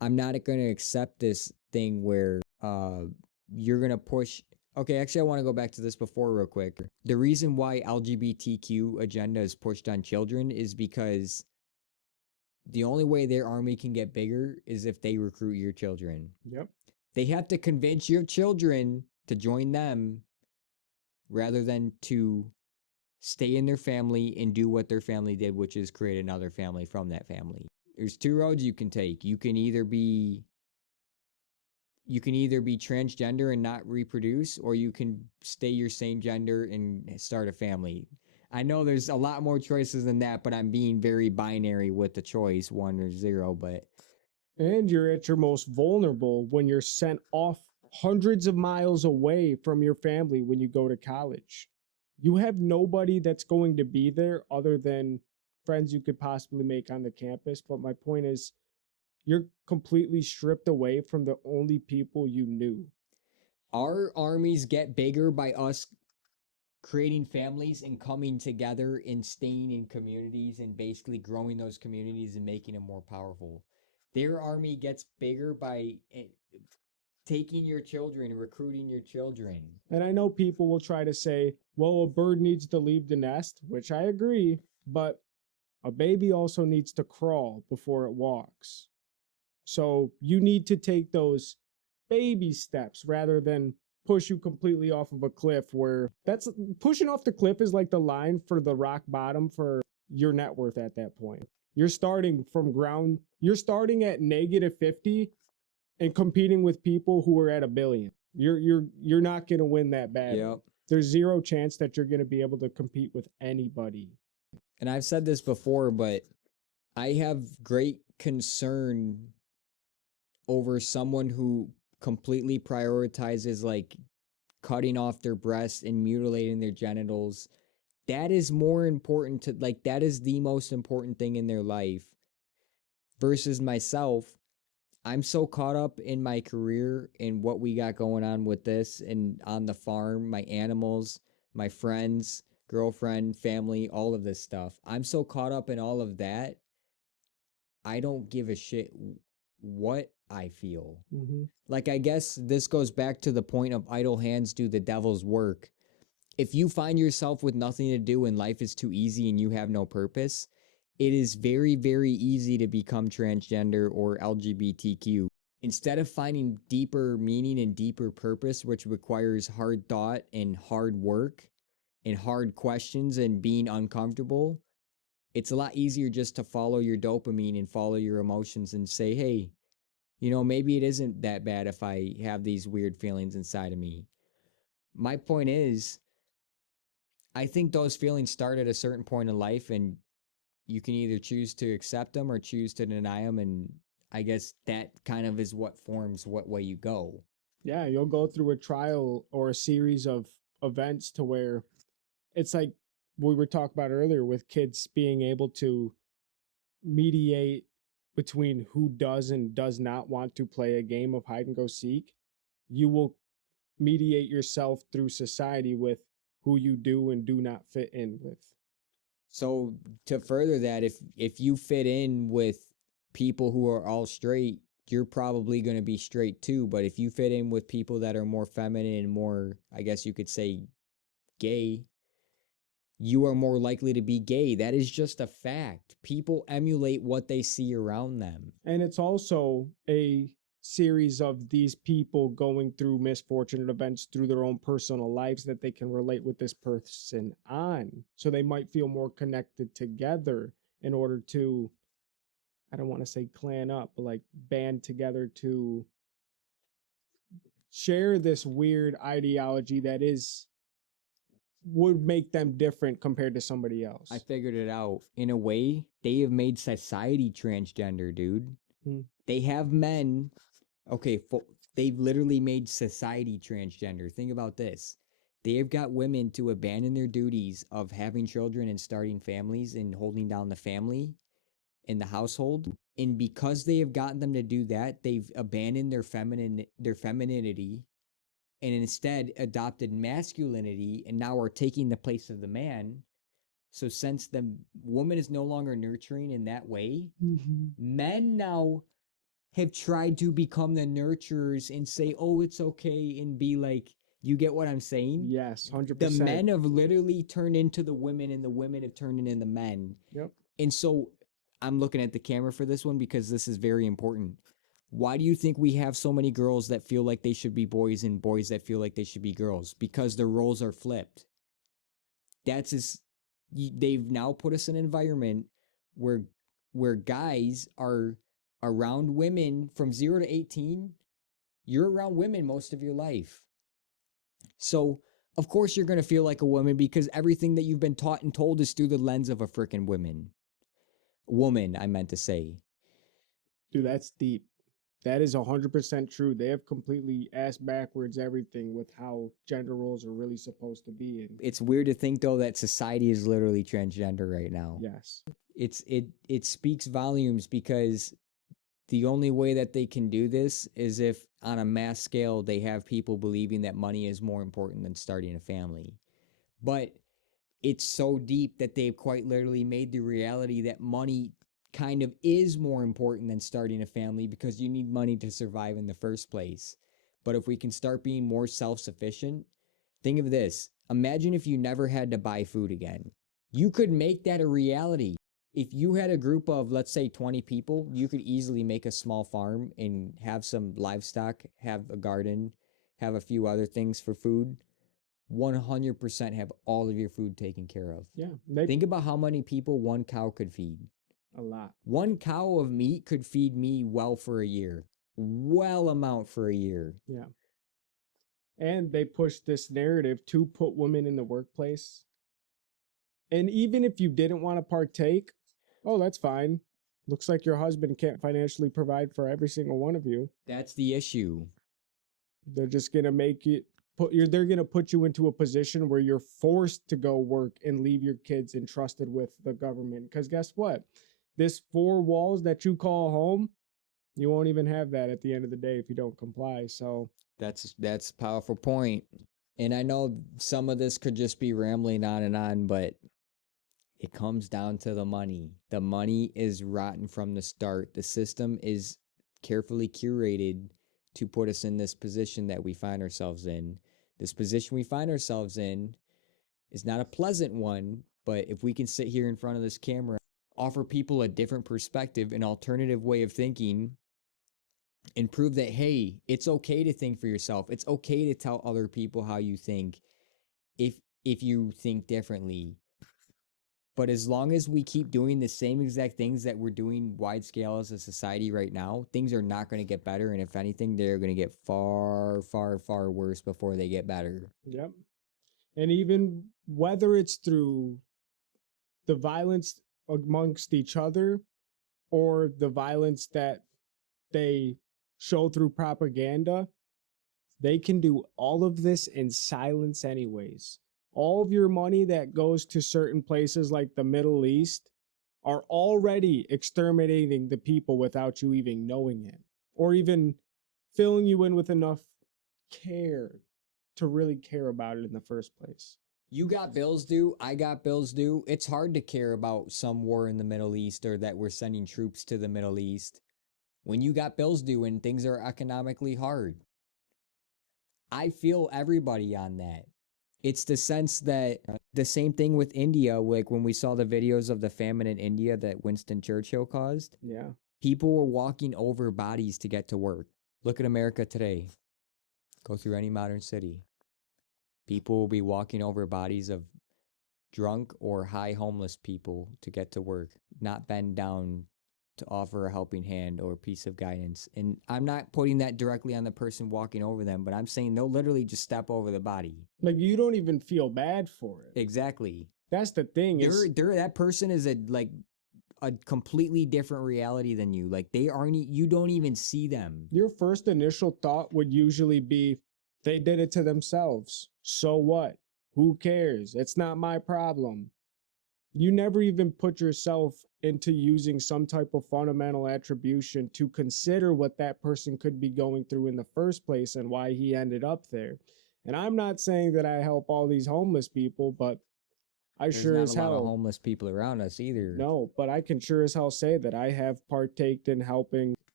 I'm not going to accept this thing where you're going to push. Okay, actually, I want to go back to this before real quick. The reason why LGBTQ agenda is pushed on children is because the only way their army can get bigger is if they recruit your children. Yep. They have to convince your children to join them rather than to stay in their family and do what their family did, which is create another family from that family. There's two roads you can take. You can either be transgender and not reproduce, or you can stay your same gender and start a family. I know there's a lot more choices than that, but I'm being very binary with the choice, 1 or 0, but And you're at your most vulnerable when you're sent off hundreds of miles away from your family when you go to college. You have nobody that's going to be there other than friends you could possibly make on the campus. But my point is, you're completely stripped away from the only people you knew. our armies get bigger by us creating families and coming together and staying in communities and basically growing those communities and making them more powerful. Their army gets bigger by taking your children, recruiting your children. And I know people will try to say, well, a bird needs to leave the nest, which I agree, but a baby also needs to crawl before it walks. So you need to take those baby steps rather than push you completely off of a cliff, where that's pushing off the cliff is like the line for the rock bottom for your net worth at that point. You're starting from ground, you're starting at -50 and competing with people who are at a billion. You're not going to win that battle. Yep. There's zero chance that you're going to be able to compete with anybody. And I've said this before, but I have great concern over someone who completely prioritizes like cutting off their breasts and mutilating their genitals. That is more important to, like, that is the most important thing in their life versus myself. I'm so caught up in my career and what we got going on with this and on the farm, my animals, my friends, girlfriend, family, all of this stuff. I'm so caught up in all of that. I don't give a shit what I feel. Mm-hmm. Like, I guess this goes back to the point of idle hands do the devil's work. If you find yourself with nothing to do and life is too easy and you have no purpose, it is very, very easy to become transgender or LGBTQ. Instead of finding deeper meaning and deeper purpose, which requires hard thought and hard work and hard questions and being uncomfortable, it's a lot easier just to follow your dopamine and follow your emotions and say, hey, maybe it isn't that bad if I have these weird feelings inside of me. My point is, I think those feelings start at a certain point in life, and you can either choose to accept them or choose to deny them. And I guess that kind of is what forms what way you go. Yeah, you'll go through a trial or a series of events to where it's like we were talking about earlier with kids being able to mediate between who does and does not want to play a game of hide and go seek. You will mediate yourself through society with who you do and do not fit in with. So to further that, if you fit in with people who are all straight, you're probably going to be straight too. But if you fit in with people that are more feminine and more, I guess you could say, gay, you are more likely to be gay. That is just a fact. People emulate what they see around them. And it's also a series of these people going through misfortunate events through their own personal lives that they can relate with this person on. So they might feel more connected together in order to, I don't want to say clan up, but like band together to share this weird ideology that would make them different compared to somebody else. I figured it out. In a way, they have made society transgender, dude. They have men. Okay, they've literally made society transgender. Think about this. They have got women to abandon their duties of having children and starting families and holding down the family in the household. And because they have gotten them to do that, they've abandoned their femininity and instead adopted masculinity and now are taking the place of the man. So since the woman is no longer nurturing in that way, men now have tried to become the nurturers and say, oh, it's okay, and be like, you get what I'm saying? Yes, The 100%. men have literally turned into the women, and the women have turned into the men. Yep. And so I'm looking at the camera for this one because this is very important. Why do you think we have so many girls that feel like they should be boys and boys that feel like they should be girls? Because the roles are flipped. That's just, they've now put us in an environment where guys are around women from 0 to 18. You're around women most of your life. So, of course you're going to feel like a woman because everything that you've been taught and told is through the lens of a freaking woman, I meant to say. Dude, that's deep. That is 100% true. They have completely ass backwards everything with how gender roles are really supposed to be. And It's weird to think though that society is literally transgender right now. yes, It speaks volumes because the only way that they can do this is if on a mass scale they have people believing that money is more important than starting a family. But it's so deep that they've quite literally made the reality that money kind of is more important than starting a family because you need money to survive in the first place. But if we can start being more self-sufficient, think of this. Imagine if you never had to buy food again. You could make that a reality. If you had a group of, let's say, 20 people, you could easily make a small farm and have some livestock, have a garden, have a few other things for food. 100% have all of your food taken care of. yeah, Think about how many people one cow could feed. a lot. One cow of meat could feed me well for a year. Well amount for a year. Yeah. And they push this narrative to put women in the workplace. And even if you didn't want to partake, oh, that's fine. Looks like your husband can't financially provide for every single one of you. That's the issue. They're just going to make it they're going to put you into a position where you're forced to go work and leave your kids entrusted with the government. Because guess what? This four walls that you call home, you won't even have that at the end of the day if you don't comply. So That's a powerful point. And I know some of this could just be rambling on and on, but it comes down to the money. The money is rotten from the start. The system is carefully curated to put us in this position that we find ourselves in. This position we find ourselves in is not a pleasant one, but if we can sit here in front of this camera, offer people a different perspective, an alternative way of thinking, and prove that, hey, it's okay to think for yourself. It's okay to tell other people how you think if you think differently. But as long as we keep doing the same exact things that we're doing wide scale as a society right now, things are not going to get better. And if anything, they're going to get far, far, far worse before they get better. yep. And even whether it's through the violence amongst each other or the violence that they show through propaganda, they can do all of this in silence, anyways. All of your money that goes to certain places like the Middle East are already exterminating the people without you even knowing it, or even filling you in with enough care to really care about it in the first place. You got bills due. I got bills due. It's hard to care about some war in the Middle East or that we're sending troops to the Middle East when you got bills due and things are economically hard. I feel everybody on that. It's the sense that the same thing with India, like when we saw the videos of the famine in India that Winston Churchill caused, Yeah. people were walking over bodies to get to work. Look at America today. Go through any modern city. People will be walking over bodies of drunk or high homeless people to get to work, not bend down to offer a helping hand or a piece of guidance. And I'm not putting that directly on the person walking over them, but I'm saying they'll literally just step over the body. Like you don't even feel bad for it. Exactly. That's the thing. That person is a completely different reality than you. Like they aren't, you don't even see them. Your first initial thought would usually be, they did it to themselves. So what? Who cares? It's not my problem. You never even put yourself into using some type of fundamental attribution to consider what that person could be going through in the first place and why he ended up there. And I'm not saying that I help all these homeless people, but There's sure not as a lot of hell homeless people around us either. no, but I can sure as hell say that I have partaked in helping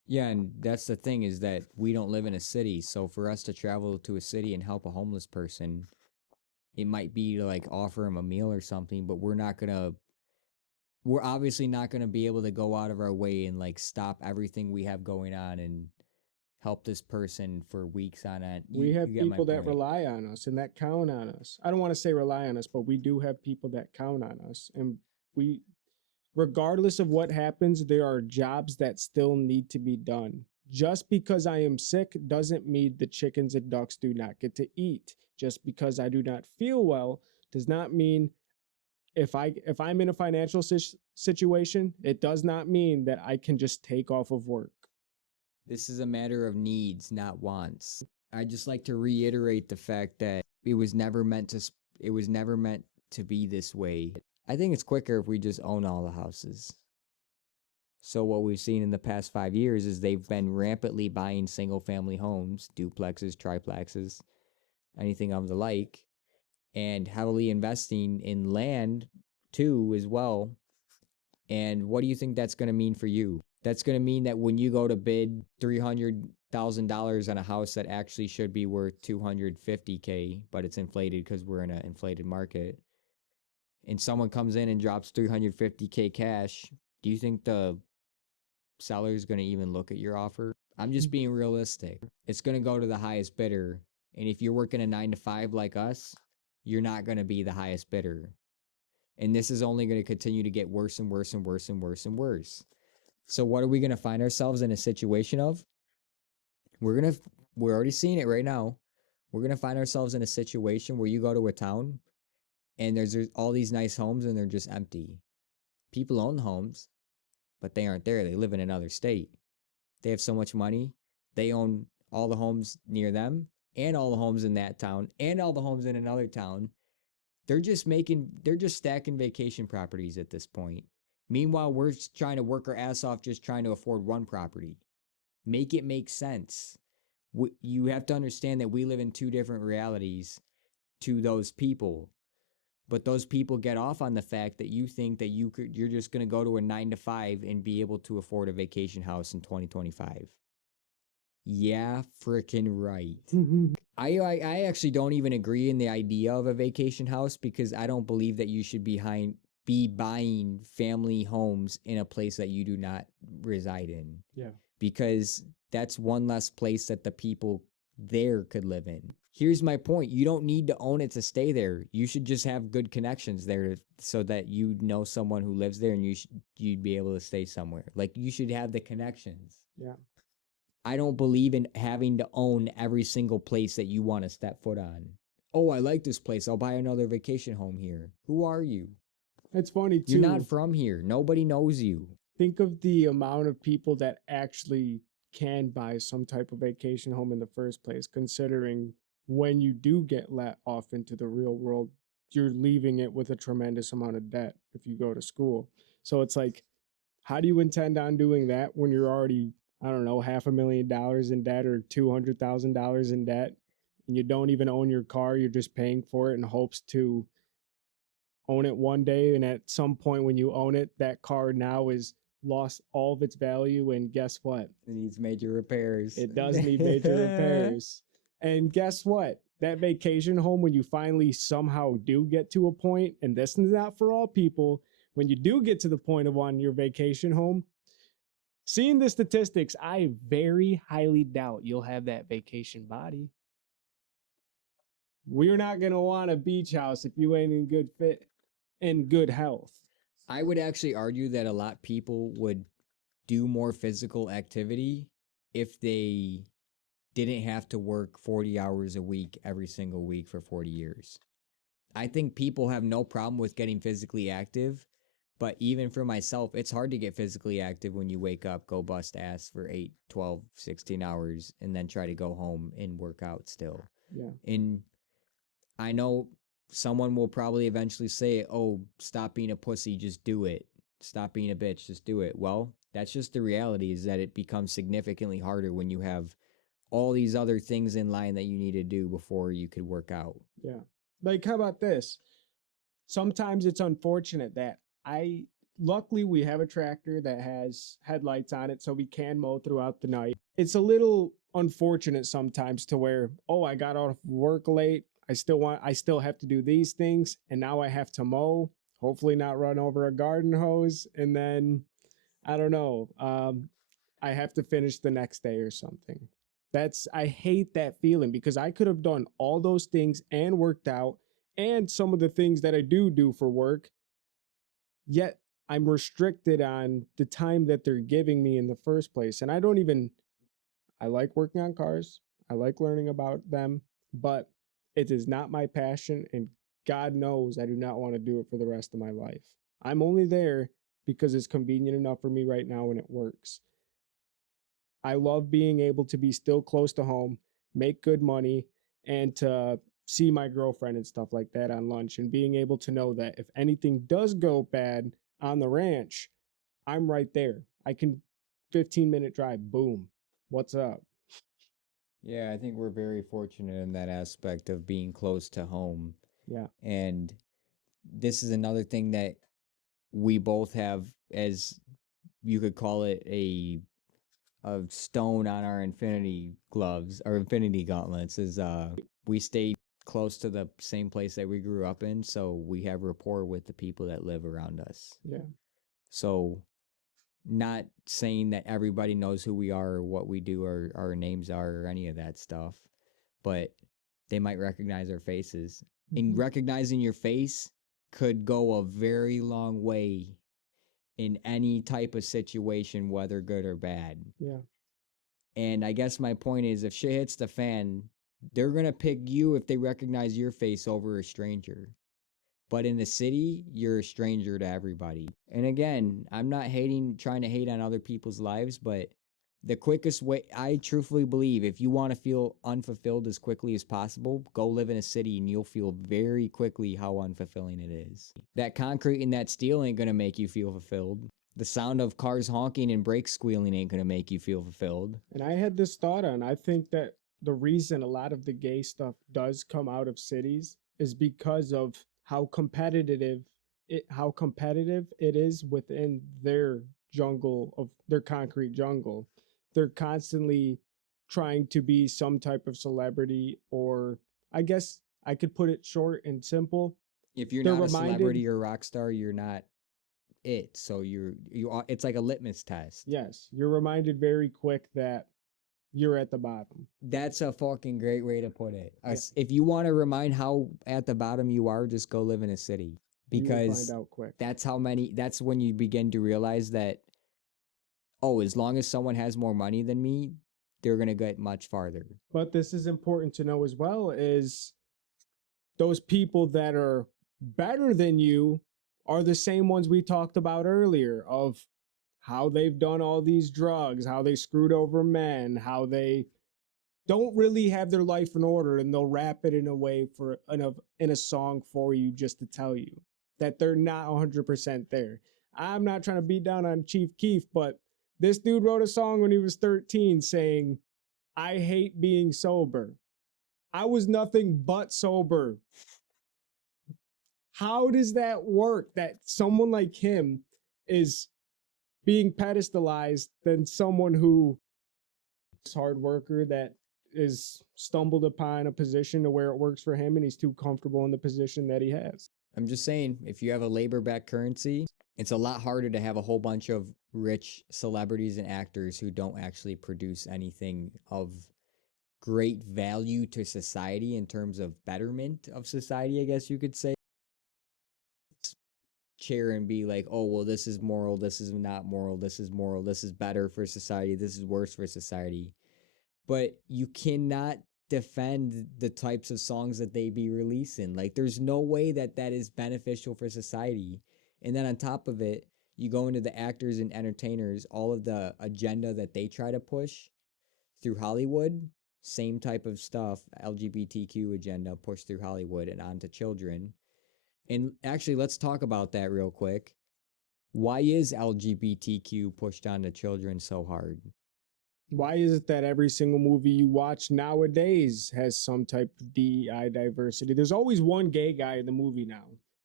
Yeah, and that's the thing is that we don't live in a city. So for us to travel to a city and help a homeless person, it might be to like offer him a meal or something, but we're obviously not gonna be able to go out of our way and like stop everything we have going on and help this person for weeks on end. We You have get my people that point. rely on us and that count on us. I don't want to say rely on us, but we do have people that count on us. And we, regardless of what happens, there are jobs that still need to be done. Just because I am sick doesn't mean the chickens and ducks do not get to eat. Just because I do not feel well does not mean if I'm in a financial situation, it does not mean that I can just take off of work. This is a matter of needs, not wants. I just like to reiterate the fact that it was never meant to be this way. I think it's quicker if we just own all the houses. So what we've seen in the past 5 years is they've been rampantly buying single family homes, duplexes, triplexes, anything of the like, and heavily investing in land too as well. And what do you think that's going to mean for you? That's going to mean that when you go to bid $300,000 on a house that actually should be worth 250K, but it's inflated because we're in an inflated market, and someone comes in and drops 350K cash, do you think the seller is going to even look at your offer? I'm just being realistic. It's going to go to the highest bidder. And if you're working a 9 to 5 like us, you're not going to be the highest bidder. And this is only going to continue to get worse and worse and worse and worse and worse. So what are we going to find ourselves in a situation of? We're already seeing it right now. We're going to find ourselves in a situation where you go to a town and there's all these nice homes and they're just empty. People own the homes, but they aren't there. They live in another state. They have so much money. They own all the homes near them and all the homes in that town and all the homes in another town. They're just stacking vacation properties at this point. Meanwhile, we're trying to work our ass off just trying to afford one property. Make it make sense. You have to understand that we live in two different realities to those people. But those people get off on the fact that you think that you're just going to go to a 9 to 5 and be able to afford a vacation house in 2025. Yeah, freaking right. I actually don't even agree in the idea of a vacation house because I don't believe that you should be buying family homes in a place that you do not reside in. Yeah. Because that's one less place that the people there could live in. Here's my point. You don't need to own it to stay there. You should just have good connections there so that you know someone who lives there and you'd be able to stay somewhere. Like you should have the connections. Yeah. I don't believe in having to own every single place that you want to step foot on. Oh, I like this place. I'll buy another vacation home here. Who are you? It's funny You're not too. from here. Nobody knows you. Think of the amount of people that actually can buy some type of vacation home in the first place, considering when you do get let off into the real world, you're leaving it with a tremendous amount of debt if you go to school. So it's like, how do you intend on doing that when you're already, I don't know, $500,000 in debt or $200,000 in debt, and you don't even own your car? You're just paying for it in hopes to own it one day, and at some point when you own it, that car now is lost all of its value, and guess what? It needs major repairs. It does need major repairs. And guess what? That vacation home, when you finally somehow do get to a point, and this is not for all people, when you do get to the point of on your vacation home, seeing the statistics, I very highly doubt you'll have that vacation body. We're not going to want a beach house if you ain't in good fit and good health. I would actually argue that a lot of people would do more physical activity if they didn't have to work 40 hours a week every single week for 40 years. I think people have no problem with getting physically active, but even for myself, it's hard to get physically active when you wake up, go bust ass for 8, 12, 16 hours, and then try to go home and work out still. Yeah. And I know someone will probably eventually say, oh, stop being a pussy, just do it. Stop being a bitch, just do it. Well, that's just the reality is that it becomes significantly harder when you have all these other things in line that you need to do before you could work out. Yeah. Like, how about this? Sometimes it's unfortunate that luckily we have a tractor that has headlights on it so we can mow throughout the night. It's a little unfortunate sometimes to where, oh, I got off work late. I still have to do these things and now I have to mow, hopefully not run over a garden hose, and then I don't know. I have to finish the next day or something. I hate that feeling because I could have done all those things and worked out and some of the things that I do for work, yet I'm restricted on the time that they're giving me in the first place. And I like working on cars, I like learning about them, but it is not my passion. And God knows I do not want to do it for the rest of my life. I'm only there because it's convenient enough for me right now and it works. I love being able to be still close to home, make good money, and to see my girlfriend and stuff like that on lunch, and being able to know that if anything does go bad on the ranch, I'm right there. I can 15-minute drive, boom. What's up? Yeah, I think we're very fortunate in that aspect of being close to home. Yeah. And this is another thing that we both have, as you could call it, a stone on our infinity gloves or infinity gauntlets, is we stay close to the same place that we grew up in, so we have rapport with the people that live around us. Yeah. So not saying that everybody knows who we are or what we do or our names are or any of that stuff, but they might recognize our faces. And Mhm. recognizing your face could go a very long way in any type of situation, whether good or bad. Yeah. And I guess my point is, if shit hits the fan, they're going to pick you if they recognize your face over a stranger. But in the city, you're a stranger to everybody. And again, I'm not trying to hate on other people's lives, but the quickest way, I truthfully believe, if you want to feel unfulfilled as quickly as possible, go live in a city and you'll feel very quickly how unfulfilling it is. That concrete and that steel ain't going to make you feel fulfilled. The sound of cars honking and brakes squealing ain't going to make you feel fulfilled. And I had this thought on, I think that the reason a lot of the gay stuff does come out of cities is because of how competitive it is within their jungle of their concrete jungle. They're constantly trying to be some type of celebrity, or I guess I could put it short and simple. If you're They're not a reminded, celebrity or rock star, you're not it. So you are, it's like a litmus test. yes, you're reminded very quick that you're at the bottom. That's a fucking great way to put it. Yeah, If you want to remind how at the bottom you are, just go live in a city, you will find because out quick. that's when you begin to realize that, oh, as long as someone has more money than me, they're going to get much farther. But this is important to know as well, is those people that are better than you are the same ones we talked about earlier, of how they've done all these drugs, how they screwed over men, how they don't really have their life in order, and they'll rap it in a way in a song for you just to tell you that they're not 100% there. I'm not trying to beat down on Chief Keef, but this dude wrote a song when he was 13 saying, I hate being sober. I was nothing but sober. How does that work that someone like him is being pedestalized than someone who is a hard worker that is stumbled upon a position to where it works for him and he's too comfortable in the position that he has? I'm just saying, if you have a labor back currency, it's a lot harder to have a whole bunch of rich celebrities and actors who don't actually produce anything of great value to society in terms of betterment of society, I guess you could say. Chair and be like, oh, well, this is moral, this is not moral, this is moral, this is better for society, this is worse for society. But you cannot defend the types of songs that they be releasing. Like, there's no way that that is beneficial for society. And then on top of it, you go into the actors and entertainers, all of the agenda that they try to push through Hollywood, same type of stuff, LGBTQ agenda pushed through Hollywood and onto children. And actually, let's talk about that real quick. Why is LGBTQ pushed onto children so hard? Why is it that every single movie you watch nowadays has some type of DEI diversity? There's always one gay guy in the movie now.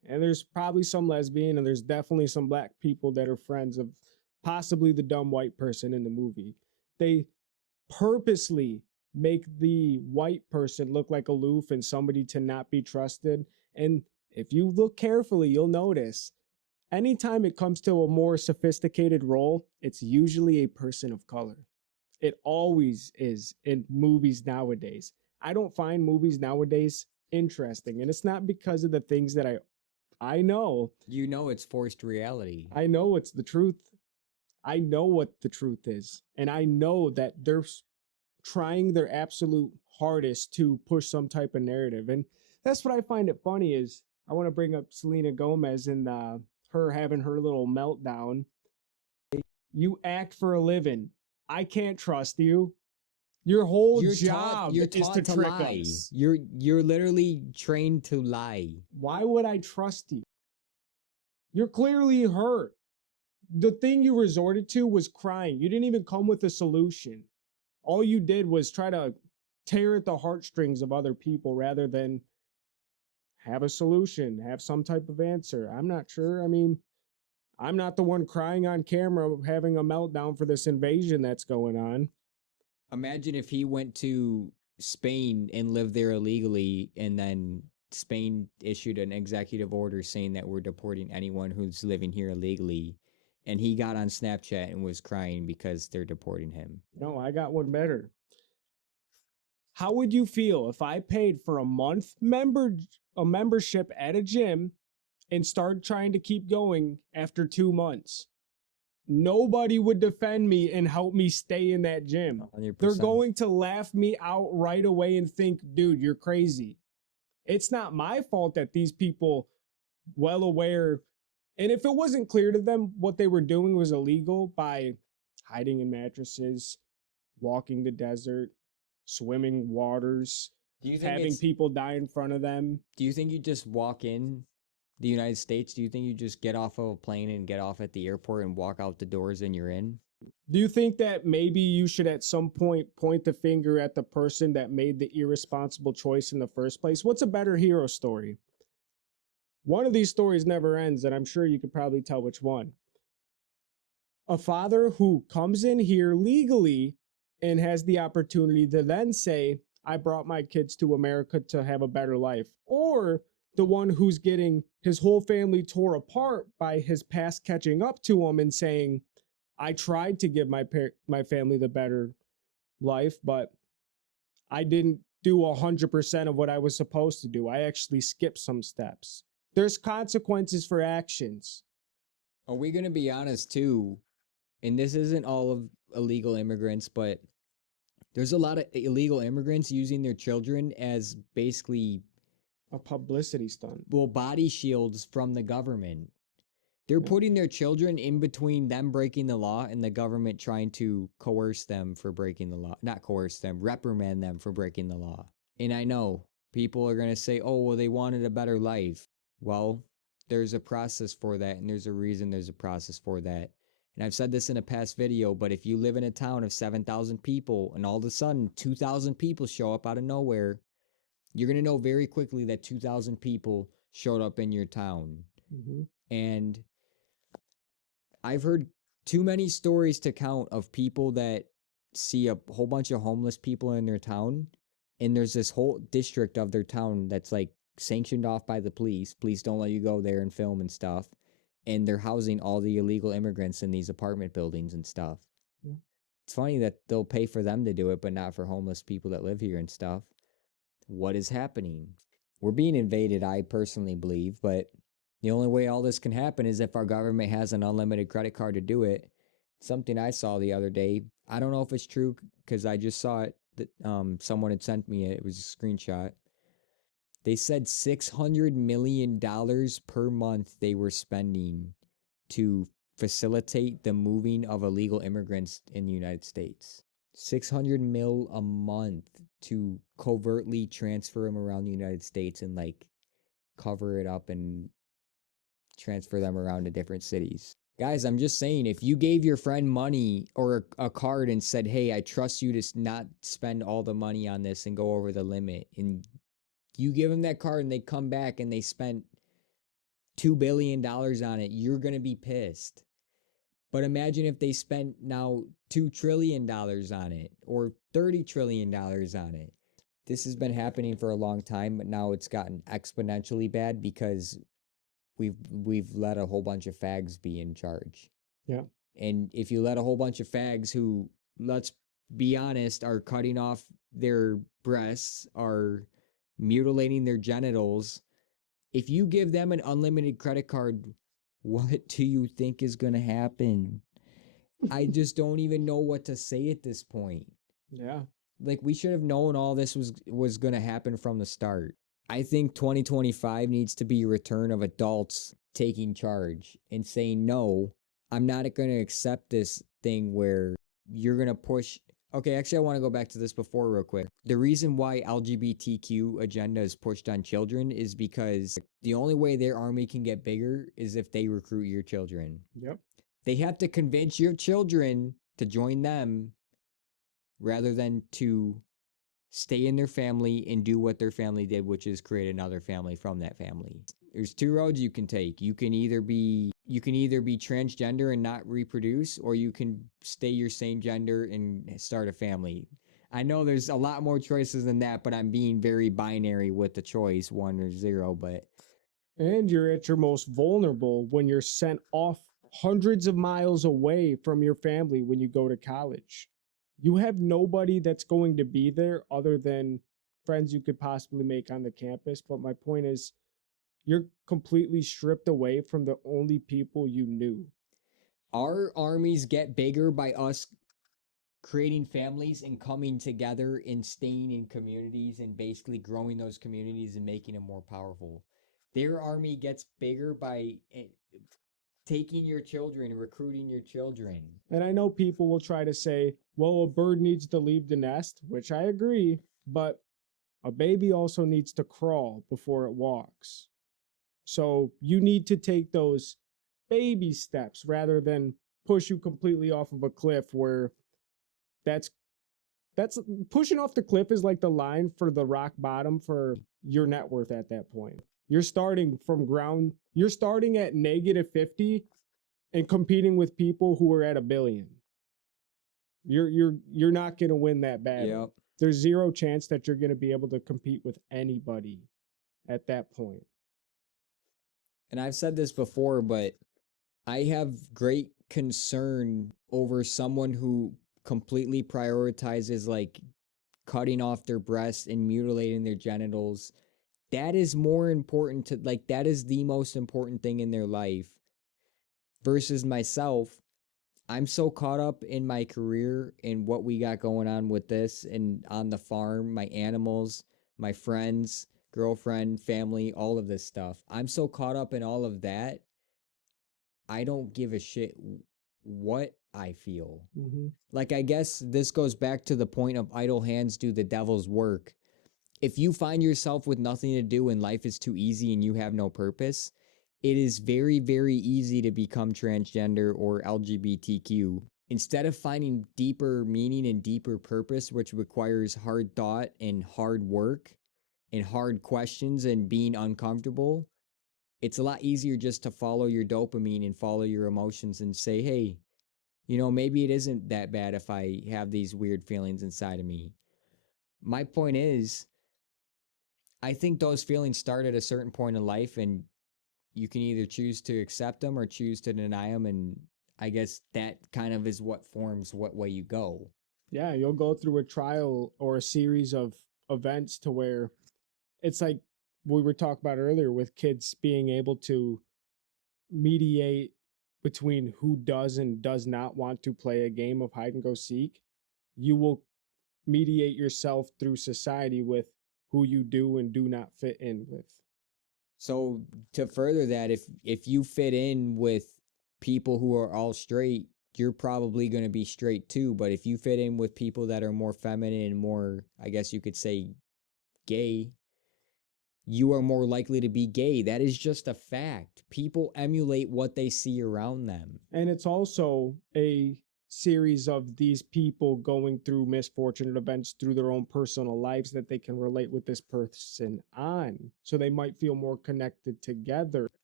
And there's probably some lesbian, and there's definitely some black people that are friends of possibly the dumb white person in the movie. They purposely make the white person look like aloof and somebody to not be trusted. And if you look carefully, you'll notice anytime it comes to a more sophisticated role, it's usually a person of color. It always is in movies nowadays. I don't find movies nowadays interesting, and it's not because of the things that I know. You know it's forced reality. I know it's the truth. I know what the truth is, and I know that they're trying their absolute hardest to push some type of narrative. And that's what I find it funny is I want to bring up Selena Gomez and her having her little meltdown. You act for a living. I can't trust you. Your whole job You're is taught to to trick lie. us. You're literally trained to lie. Why would I trust you? You're clearly hurt. The thing you resorted to was crying. You didn't even come with a solution. All you did was try to tear at the heartstrings of other people rather than have a solution, have some type of answer. I'm not sure. I mean, I'm not the one crying on camera having a meltdown for this invasion that's going on. Imagine if he went to Spain and lived there illegally, and then Spain issued an executive order saying that we're deporting anyone who's living here illegally, and he got on Snapchat and was crying because they're deporting him. No, I got one better. How would you feel if I paid for a membership at a gym and started trying to keep going after 2 months? Nobody would defend me and help me stay in that gym. 100%. They're going to laugh me out right away and think, dude, you're crazy. It's not my fault that these people, well aware, and if it wasn't clear to them what they were doing was illegal by hiding in mattresses, walking the desert, swimming waters, Do you think having people die in front of them. Do you think you just walk in the United States? Do you think you just get off of a plane and get off at the airport and walk out the doors and you're in? Do you think that maybe you should at some point the finger at the person that made the irresponsible choice in the first place? What's a better hero story? One of these stories never ends, and I'm sure you could probably tell which one. A father who comes in here legally and has the opportunity to then say, I brought my kids to America to have a better life. Or the one who's getting his whole family tore apart by his past catching up to him and saying, I tried to give my family the better life, but I didn't do 100% of what I was supposed to do. I actually skipped some steps. There's consequences for actions. Are we going to be honest too? And this isn't all of illegal immigrants, but there's a lot of illegal immigrants using their children as basically, A publicity stunt. well, body shields from the government. They're Yeah. putting their children in between them breaking the law and the government trying to coerce them for breaking the law. Not coerce them, reprimand them for breaking the law. And I know people are going to say, oh, well, they wanted a better life. Well, there's a process for that, and there's a reason there's a process for that. And I've said this in a past video, but if you live in a town of 7,000 people and all of a sudden 2,000 people show up out of nowhere, you're going to know very quickly that 2,000 people showed up in your town. Mm-hmm. And I've heard too many stories to count of people that see a whole bunch of homeless people in their town, and there's this whole district of their town that's like sanctioned off by the police. Police don't let you go there and film and stuff, and they're housing all the illegal immigrants in these apartment buildings and stuff. Yeah. It's funny that they'll pay for them to do it, but not for homeless people that live here and stuff. What is happening? We're being invaded, I personally believe, but the only way all this can happen is if our government has an unlimited credit card to do it. Something I saw the other day. I don't know if it's true because I just saw it that someone had sent me it. It was a screenshot. They said $600 million per month they were spending to facilitate the moving of illegal immigrants in the United States. 600 mil a month to covertly transfer them around the United States and like cover it up and transfer them around to different cities. Guys, I'm just saying, if you gave your friend money or a card and said, hey, I trust you to not spend all the money on this and go over the limit, and you give them that card and they come back and they spent $2 billion on it, you're going to be pissed. But imagine if they spent now $2 trillion on it or $30 trillion on it. This has been happening for a long time, but now it's gotten exponentially bad because we've let a whole bunch of fags be in charge. Yeah. And if you let a whole bunch of fags who, let's be honest, are cutting off their breasts, are mutilating their genitals, if you give them an unlimited credit card, what do you think is going to happen? I just don't even know what to say at this point. Yeah. Like, we should have known all this was going to happen from the start. I think 2025 needs to be a return of adults taking charge and saying, no, I'm not going to accept this thing where you're going to push. Okay, actually, I want to go back to this before real quick. The reason why LGBTQ agenda is pushed on children is because the only way their army can get bigger is if they recruit your children. Yep. They have to convince your children to join them rather than to stay in their family and do what their family did, which is create another family from that family. There's two roads you can take. You can either be transgender and not reproduce, or you can stay your same gender and start a family. I know there's a lot more choices than that, but I'm being very binary with the choice, 1 or 0, but And you're at your most vulnerable when you're sent off hundreds of miles away from your family when you go to college. You have nobody that's going to be there other than friends you could possibly make on the campus. But my point is, you're completely stripped away from the only people you knew. our armies get bigger by us creating families and coming together and staying in communities and basically growing those communities and making them more powerful. Their army gets bigger by taking your children, recruiting your children. And I know people will try to say, well, a bird needs to leave the nest, which I agree, but a baby also needs to crawl before it walks. So you need to take those baby steps rather than push you completely off of a cliff where that's pushing off the cliff is like the line for the rock bottom for your net worth at that point. You're starting from ground, you're starting at -50 and competing with people who are at 1 billion. You're not going to win that battle. Yep. There's zero chance that you're going to be able to compete with anybody at that point. And I've said this before, but I have great concern over someone who completely prioritizes like cutting off their breasts and mutilating their genitals. That is more important to, like, that is the most important thing in their life versus myself. I'm so caught up in my career and what we got going on with this and on the farm, my animals, my friends, girlfriend, family, all of this stuff. I'm so caught up in all of that. I don't give a shit what I feel. Mm-hmm. Like, I guess this goes back to the point of idle hands do the devil's work. If you find yourself with nothing to do and life is too easy and you have no purpose, it is very, very easy to become transgender or LGBTQ. Instead of finding deeper meaning and deeper purpose, which requires hard thought and hard work and hard questions and being uncomfortable, it's a lot easier just to follow your dopamine and follow your emotions and say, hey, maybe it isn't that bad if I have these weird feelings inside of me. My point is, I think those feelings start at a certain point in life, and you can either choose to accept them or choose to deny them. And I guess that kind of is what forms what way you go. Yeah, you'll go through a trial or a series of events to where it's like we were talking about earlier with kids being able to mediate between who does and does not want to play a game of hide and go seek. You will mediate yourself through society with who you do and do not fit in with. So to further that, if you fit in with people who are all straight, you're probably going to be straight too. But if you fit in with people that are more feminine and more, I guess you could say, gay, you are more likely to be gay. That is just a fact. People emulate what they see around them. And it's also a series of these people going through misfortunate events through their own personal lives that they can relate with this person on. So they might feel more connected together.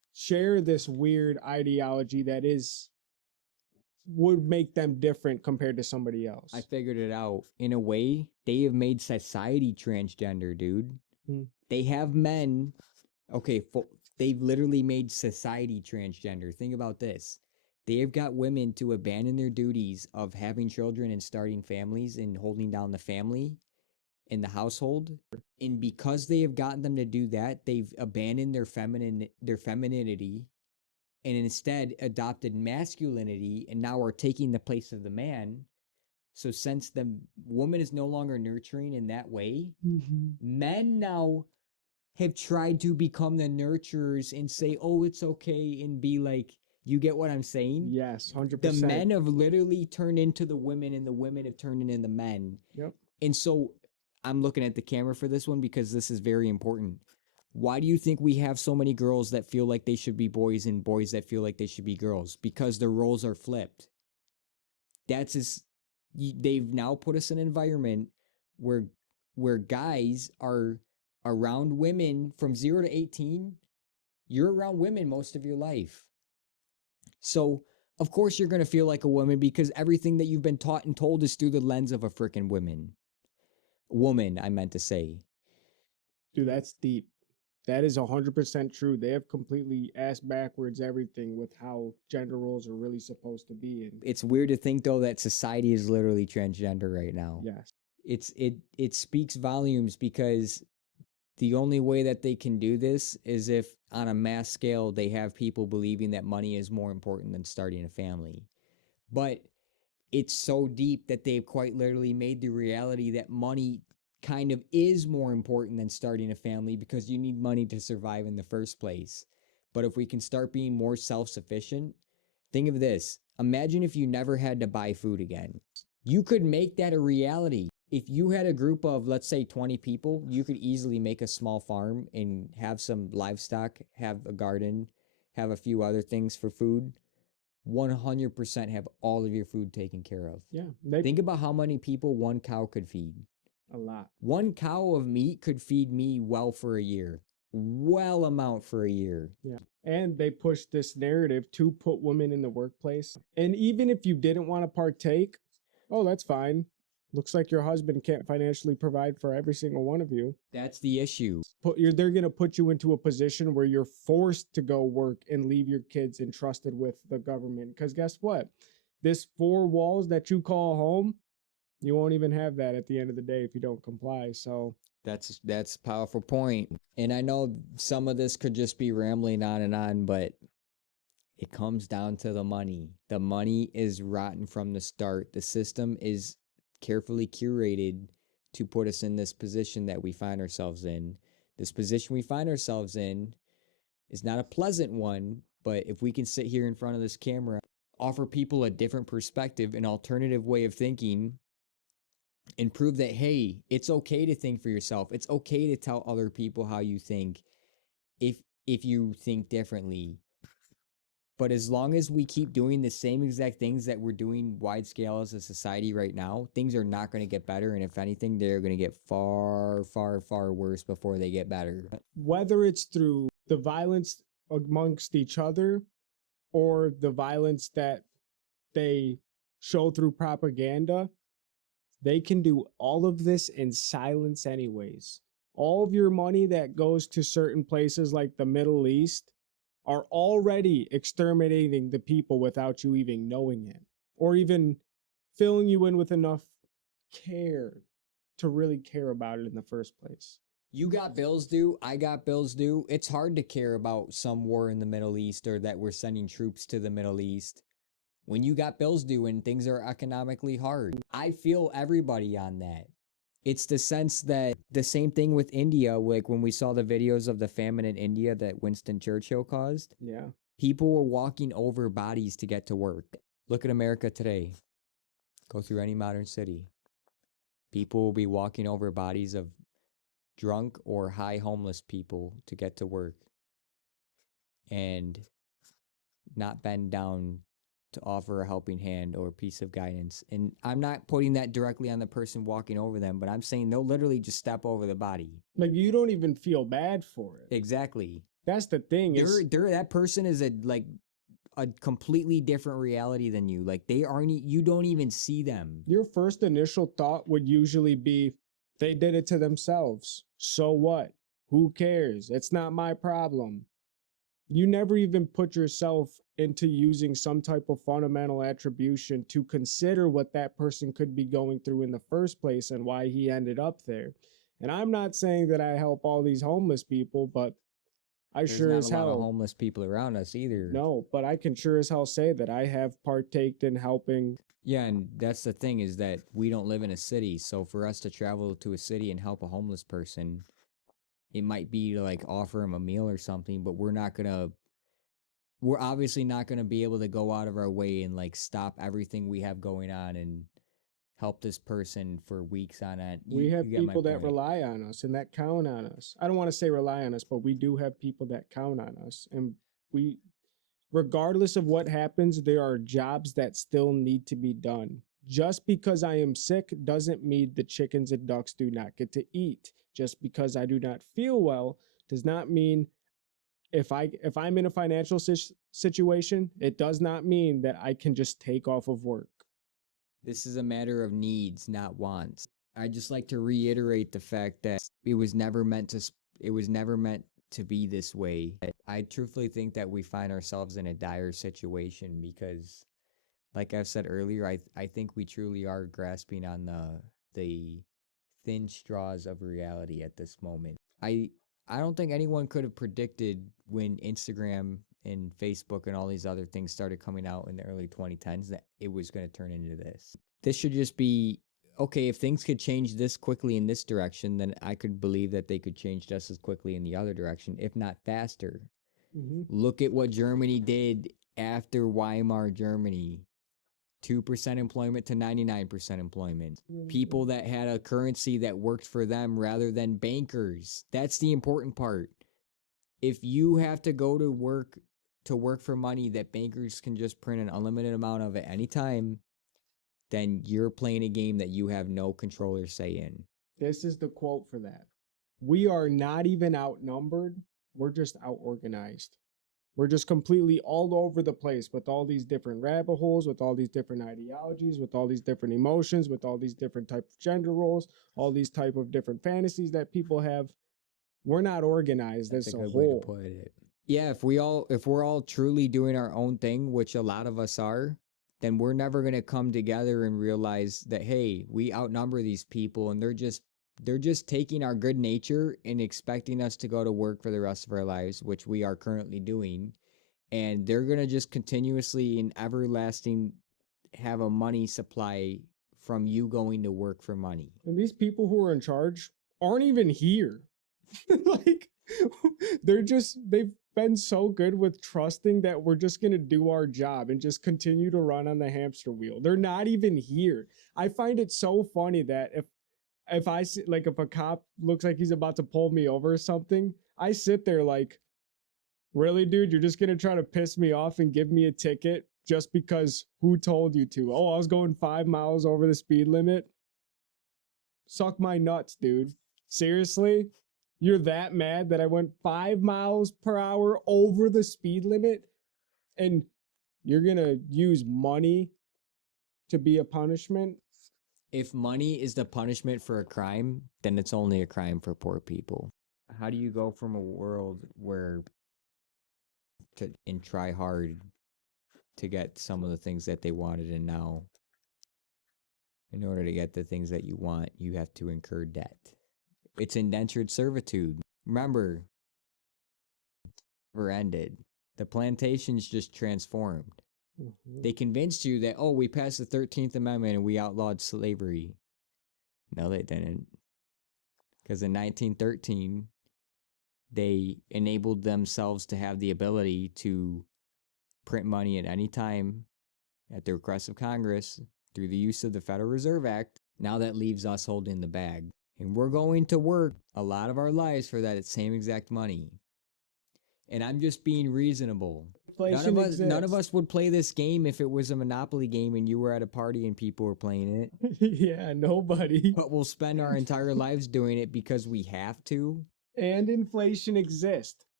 share this weird ideology that is would make them different compared to somebody else. I figured it out. In a way, they have made society transgender, dude. Hmm. They have men. Okay, they've literally made society transgender. Think about this. They have got women to abandon their duties of having children and starting families and holding down the family in the household. And because they have gotten them to do that, they've abandoned their femininity and instead adopted masculinity and now are taking the place of the man. So since the woman is no longer nurturing in that way, men now have tried to become the nurturers and say, "Oh, it's okay," and be like, you get what I'm saying? Yes, The 100%. men have literally turned into the women and the women have turned into the men. Yep. And so I'm looking at the camera for this one because this is very important. Why do you think we have so many girls that feel like they should be boys and boys that feel like they should be girls? Because their roles are flipped. That's just, they've now put us in an environment where guys are around women from 0 to 18. You're around women most of your life. So, of course, you're going to feel like a woman because everything that you've been taught and told is through the lens of a freaking woman, I meant to say. Dude, that's deep. That is 100% true. They have completely ass backwards everything with how gender roles are really supposed to be. And It's weird to think though that society is literally transgender right now. yes, It speaks volumes because the only way that they can do this is if on a mass scale they have people believing that money is more important than starting a family. But it's so deep that they've quite literally made the reality that money kind of is more important than starting a family because you need money to survive in the first place. But if we can start being more self-sufficient, think of this. Imagine if you never had to buy food again. You could make that a reality. If you had a group of, let's say, 20 people, you could easily make a small farm and have some livestock, have a garden, have a few other things for food. 100% have all of your food taken care of. yeah, Think about how many people one cow could feed. a lot. One cow of meat could feed me well for a year. Well amount for a year. Yeah. And they push this narrative to put women in the workplace. And even if you didn't want to partake, oh, that's fine. Looks like your husband can't financially provide for every single one of you. That's the issue. They're going to put you into a position where you're forced to go work and leave your kids entrusted with the government. Because guess what? This four walls that you call home, you won't even have that at the end of the day if you don't comply. So That's a powerful point. And I know some of this could just be rambling on and on, but it comes down to the money. The money is rotten from the start. The system is carefully curated to put us in this position that we find ourselves in. This position we find ourselves in is not a pleasant one, but if we can sit here in front of this camera, offer people a different perspective, an alternative way of thinking, and prove that, hey, it's okay to think for yourself. It's okay to tell other people how you think if you think differently. But as long as we keep doing the same exact things that we're doing wide scale as a society right now, things are not going to get better. And if anything, they're going to get far, far, far worse before they get better. whether it's through the violence amongst each other or the violence that they show through propaganda, they can do all of this in silence anyways. All of your money that goes to certain places like the Middle East are already exterminating the people without you even knowing it or even filling you in with enough care to really care about it in the first place. You got bills due. I got bills due. It's hard to care about some war in the Middle East or that we're sending troops to the Middle East when you got bills due and things are economically hard. I feel everybody on that. It's the sense that the same thing with India, like when we saw the videos of the famine in India that Winston Churchill caused, Yeah. people were walking over bodies to get to work. Look at America today. Go through any modern city. People will be walking over bodies of drunk or high homeless people to get to work and not bend down to offer a helping hand or a piece of guidance. And I'm not putting that directly on the person walking over them, but I'm saying they'll literally just step over the body. Like you don't even feel bad for it. Exactly. That's the thing is They're that person is a completely different reality than you. Like they aren't you don't even see them. your first initial thought would usually be they did it to themselves. So what? Who cares? It's not my problem. You never even put yourself into using some type of fundamental attribution to consider what that person could be going through in the first place and why he ended up there. And I'm not saying that I help all these homeless people, but I There's sure not a as lot of hell homeless people around us either. no, but I can sure as hell say that I have partaked in helping. Yeah, and that's the thing is that we don't live in a city, so for us to travel to a city and help a homeless person, it might be to like offer him a meal or something, but we're obviously not gonna be able to go out of our way and like stop everything we have going on and help this person for weeks on end. We You have get my people that point. rely on us and that count on us. I don't want to say rely on us, but we do have people that count on us. And we, regardless of what happens, there are jobs that still need to be done. Just because I am sick doesn't mean the chickens and ducks do not get to eat. Just because I do not feel well does not mean if I'm in a financial situation, it does not mean that I can just take off of work. This is a matter of needs, not wants. I just like to reiterate the fact that it was never meant to be this way. I truthfully think that we find ourselves in a dire situation because like I've said earlier, I think we truly are grasping on the thin straws of reality at this moment. I don't think anyone could have predicted when Instagram and Facebook and all these other things started coming out in the early 2010s that it was going to turn into this. This should just be okay. If things could change this quickly in this direction, then I could believe that they could change just as quickly in the other direction, if not faster. Mm-hmm. Look at what Germany did after Weimar Germany. 2% employment to 99% employment. People that had a currency that worked for them rather than bankers. That's the important part. If you have to go to work for money that bankers can just print an unlimited amount of at any time, then you're playing a game that you have no control or say in. This is the quote for that. We are not even outnumbered. We're just outorganized. We're just completely all over the place with all these different rabbit holes, with all these different ideologies, with all these different emotions, with all these different type of gender roles, all these type of different fantasies that people have. We're not organized That's as a a good way to whole. put it. Yeah, if we're all truly doing our own thing, which a lot of us are, then we're never going to come together and realize that hey, we outnumber these people and they're just taking our good nature and expecting us to go to work for the rest of our lives, which we are currently doing, and they're going to just continuously and everlasting have a money supply from you going to work for money. And these people who are in charge aren't even here. Like they've been so good with trusting that we're just going to do our job and just continue to run on the hamster wheel. They're not even here. I find it so funny that if I see, like if a cop looks like he's about to pull me over or something, I sit there like, really, dude, you're just going to try to piss me off and give me a ticket just because who told you to? Oh, I was going 5 miles over the speed limit. Suck my nuts, dude. Seriously? You're that mad that I went 5 miles per hour over the speed limit and you're going to use money to be a punishment? If money is the punishment for a crime, then it's only a crime for poor people. How do you go from a world where to and try hard to get some of the things that they wanted and now in order to get the things that you want, you have to incur debt. It's indentured servitude. Remember, never ended. The plantations just transformed. Mm-hmm. They convinced you that, oh, we passed the 13th Amendment and we outlawed slavery. No, they didn't. Because in 1913, they enabled themselves to have the ability to print money at any time at the request of Congress through the use of the Federal Reserve Act. Now that leaves us holding the bag. And we're going to work a lot of our lives for that same exact money. And I'm just being reasonable. Inflation None of exists. us would play this game if it was a Monopoly game and you were at a party and people were playing it. Yeah, nobody. But we'll spend our entire lives doing it because we have to. And inflation exists.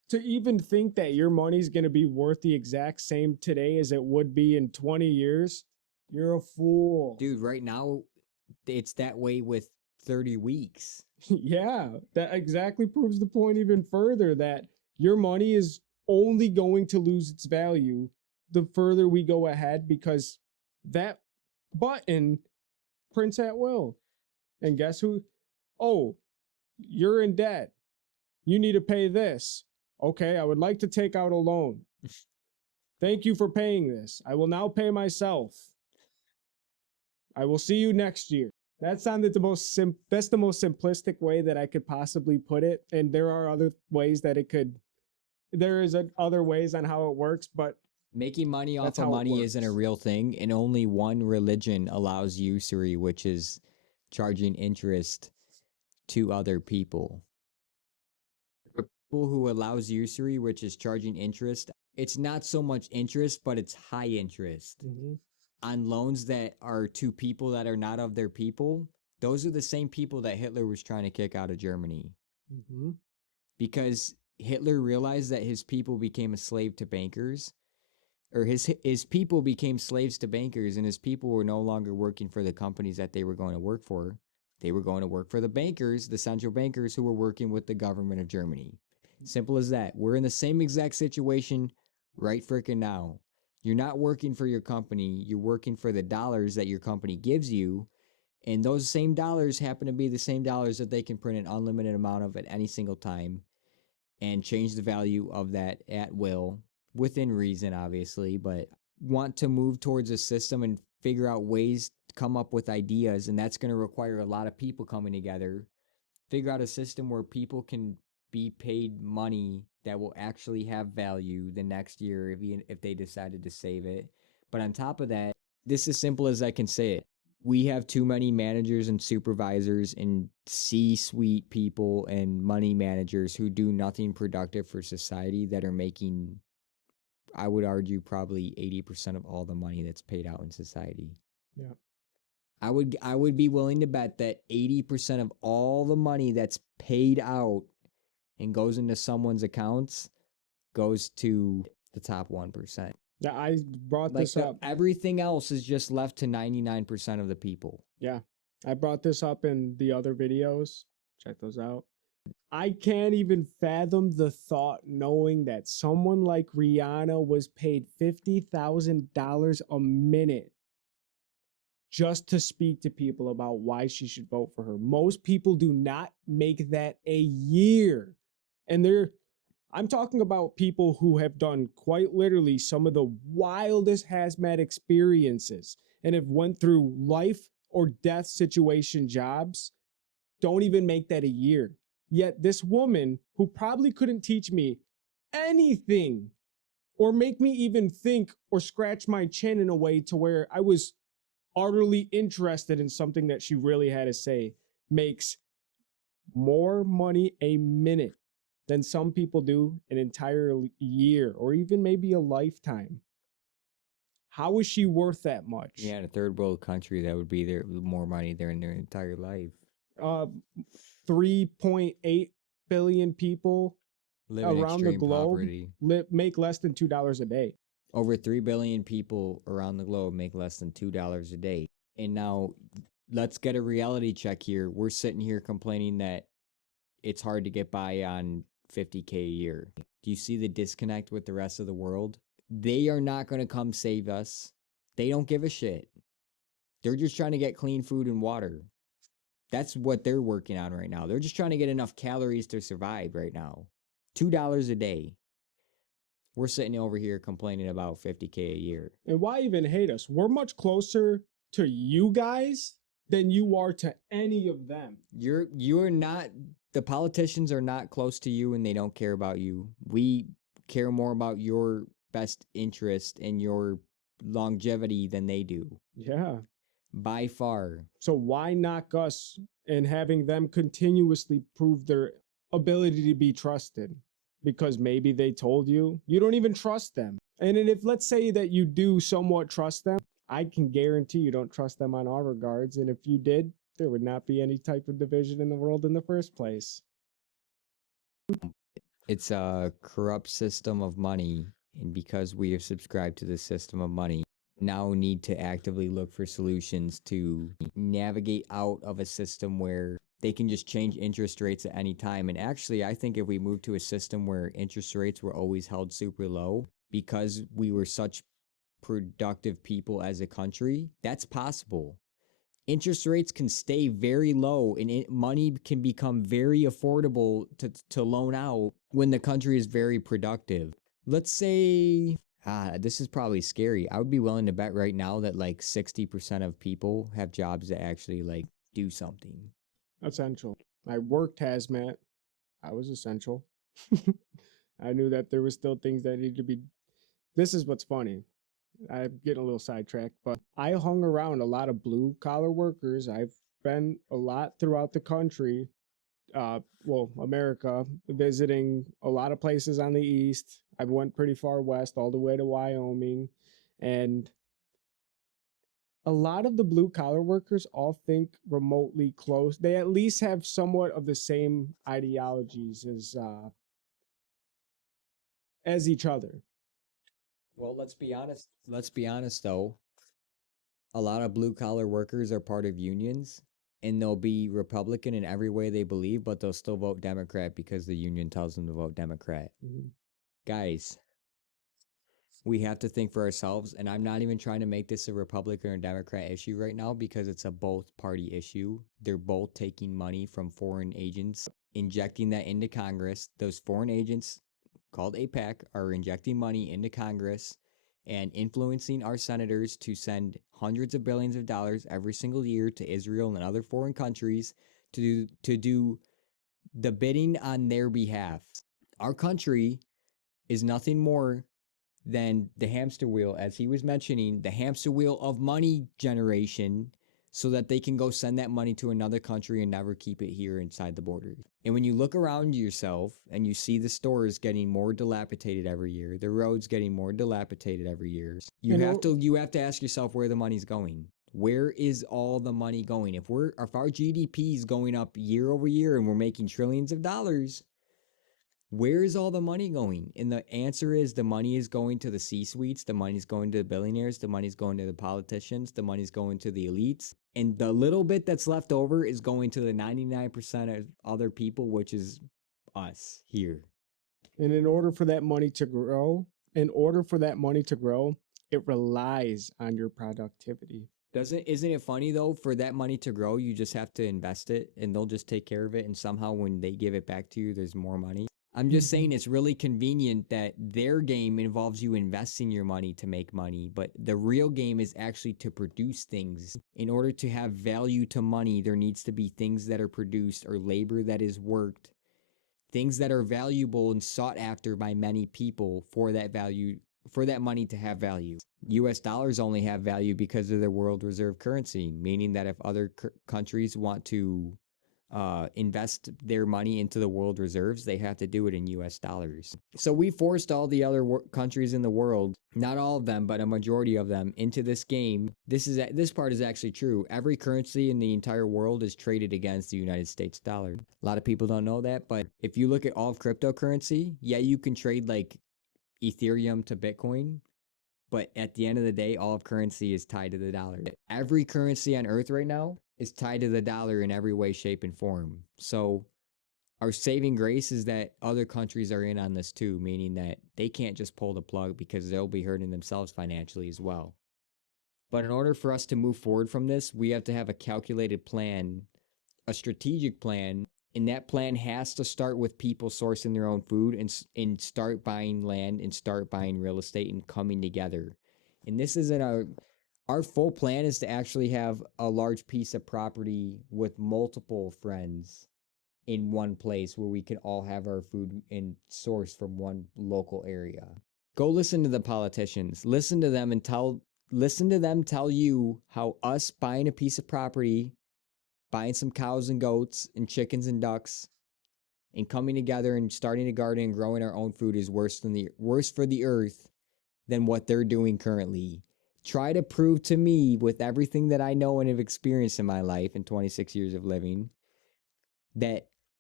To even think that your money's going to be worth the exact same today as it would be in 20 years, you're a fool. Dude, right now it's that way with 30 weeks. Yeah, that exactly proves the point even further that your money is only going to lose its value the further we go ahead because that button prints at will. And guess who? Oh, you're in debt. You need to pay this. Okay, I would like to take out a loan. Thank you for paying this. I will now pay myself. I will see you next year. That sounded that's the most simplistic way that I could possibly put it. And there are other ways that it could, there is other ways on how it works, but Making money off that's of how it money isn't a works. real thing, and only one religion allows usury, which is charging interest to other people. For people who allows usury, which is charging interest, it's not so much interest, but it's high interest. Mm-hmm. On loans that are to people that are not of their people. Those are the same people that Hitler was trying to kick out of Germany Mm-hmm. because Hitler realized that his people became a slave to bankers, or his people became slaves to bankers, and his people were no longer working for the companies that they were going to work for. They were going to work for the bankers, the central bankers who were working with the government of Germany. Simple as that. We're in the same exact situation right freaking now. You're not working for your company, you're working for the dollars that your company gives you. And those same dollars happen to be the same dollars that they can print an unlimited amount of at any single time and change the value of that at will within reason, obviously, but want to move towards a system and figure out ways to come up with ideas. And that's going to require a lot of people coming together, figure out a system where people can be paid money that will actually have value the next year if they decided to save it. But on top of that, this is as simple as I can say it. We have too many managers and supervisors and C-suite people and money managers who do nothing productive for society that are making, I would argue, probably 80% of all the money that's paid out in society. Yeah. I would be willing to bet that 80% of all the money that's paid out and goes into someone's accounts goes to the top 1%. Yeah, I brought Like this up. everything else is just left to 99% of the people. Yeah, I brought this up in the other videos. Check those out. I can't even fathom the thought knowing that someone like Rihanna was paid $50,000 a minute just to speak to people about why she should vote for her. Most people do not make that a year. And I'm talking about people who have done quite literally some of the wildest hazmat experiences and have went through life or death situation jobs, don't even make that a year. Yet this woman who probably couldn't teach me anything or make me even think or scratch my chin in a way to where I was utterly interested in something that she really had to say, makes more money a minute than some people do an entire year or even maybe a lifetime. How is she worth that much? Yeah, in a third world country, that would be their more money there in their entire life. 3.8 billion people Live in around the extreme globe poverty. make less than $2 a day. Over 3 billion people around the globe make less than $2 a day. And now let's get a reality check here. We're sitting here complaining that it's hard to get by on 50K a year. Do you see the disconnect with the rest of the world? They are not going to come save us. They don't give a shit. They're just trying to get clean food and water. That's what they're working on right now. They're just trying to get enough calories to survive right now. $2 a day. We're sitting over here complaining about 50K a year. And why even hate us? We're much closer to you guys than you are to any of them. You're not, the politicians are not close to you and they don't care about you. We care more about your best interest and your longevity than they do. Yeah. By far. So why knock us and having them continuously prove their ability to be trusted? Because maybe they told you you don't even trust them. And then if let's say that you do somewhat trust them, I can guarantee you don't trust them on all regards. And if you did, there would not be any type of division in the world in the first place. It's a corrupt system of money, and because we have subscribed to this system of money, now need to actively look for solutions to navigate out of a system where they can just change interest rates at any time. And actually, I think if we move to a system where interest rates were always held super low because we were such productive people as a country, that's possible. Interest rates can stay very low and money can become very affordable to loan out when the country is very productive. Let's say, this is probably scary. I would be willing to bet right now that like 60% of people have jobs that actually like do something. Essential. I worked hazmat. I was essential. I knew that there was still things that needed to be. This is what's funny. I'm getting a little sidetracked, but I hung around a lot of blue collar workers. I've been a lot throughout the country, well, America, visiting a lot of places on the east. I went pretty far west, all the way to Wyoming, and a lot of the blue collar workers all think remotely close. They at least have somewhat of the same ideologies as each other. Well, let's be honest. Let's be honest though. A lot of blue collar workers are part of unions and they'll be Republican in every way they believe, but they'll still vote Democrat because the union tells them to vote Democrat. Mm-hmm. Guys, we have to think for ourselves. And I'm not even trying to make this a Republican or Democrat issue right now because it's a both party issue. They're both taking money from foreign agents, injecting that into Congress. Those foreign agents called APAC are injecting money into Congress and influencing our senators to send hundreds of billions of dollars every single year to Israel and other foreign countries to do the bidding on their behalf. Our country is nothing more than the hamster wheel, as he was mentioning, the hamster wheel of money generation so that they can go send that money to another country and never keep it here inside the border. And when you look around yourself and you see the stores getting more dilapidated every year, the roads getting more dilapidated every year, you have to ask yourself where the money's going. Where is all the money going? If our GDP is going up year over year and we're making trillions of dollars, where is all the money going? And the answer is the money is going to the C-suites, the money's going to the billionaires, the money's going to the politicians, the money's going to the elites. And the little bit that's left over is going to the 99% of other people, which is us here. And in order for that money to grow, it relies on your productivity. Isn't it funny though, for that money to grow, you just have to invest it and they'll just take care of it. And somehow when they give it back to you, there's more money. I'm just saying it's really convenient that their game involves you investing your money to make money, but the real game is actually to produce things. In order to have value to money, there needs to be things that are produced or labor that is worked, things that are valuable and sought after by many people for that money to have value. US dollars only have value because of their world reserve currency, meaning that if other countries want to invest their money into the world reserves, they have to do it in US dollars. So we forced all the other countries in the world, not all of them, but a majority of them, into this game. This part is actually true. Every currency in the entire world is traded against the United States dollar. A lot of people don't know that, but if you look at all of cryptocurrency, yeah, you can trade like Ethereum to Bitcoin, but at the end of the day, all of currency is tied to the dollar. Every currency on earth right now is tied to the dollar in every way, shape, and form. So our saving grace is that other countries are in on this too, meaning that they can't just pull the plug because they'll be hurting themselves financially as well. But in order for us to move forward from this, we have to have a calculated plan, a strategic plan, and that plan has to start with people sourcing their own food and start buying land and start buying real estate and coming together. And this isn't our full plan is to actually have a large piece of property with multiple friends in one place where we can all have our food and source from one local area. Go listen to the politicians. Listen to them tell you how us buying a piece of property, buying some cows and goats and chickens and ducks, and coming together and starting a garden and growing our own food is worse for the earth than what they're doing currently. Try to prove to me, with everything that I know and have experienced in my life in 26 years of living, that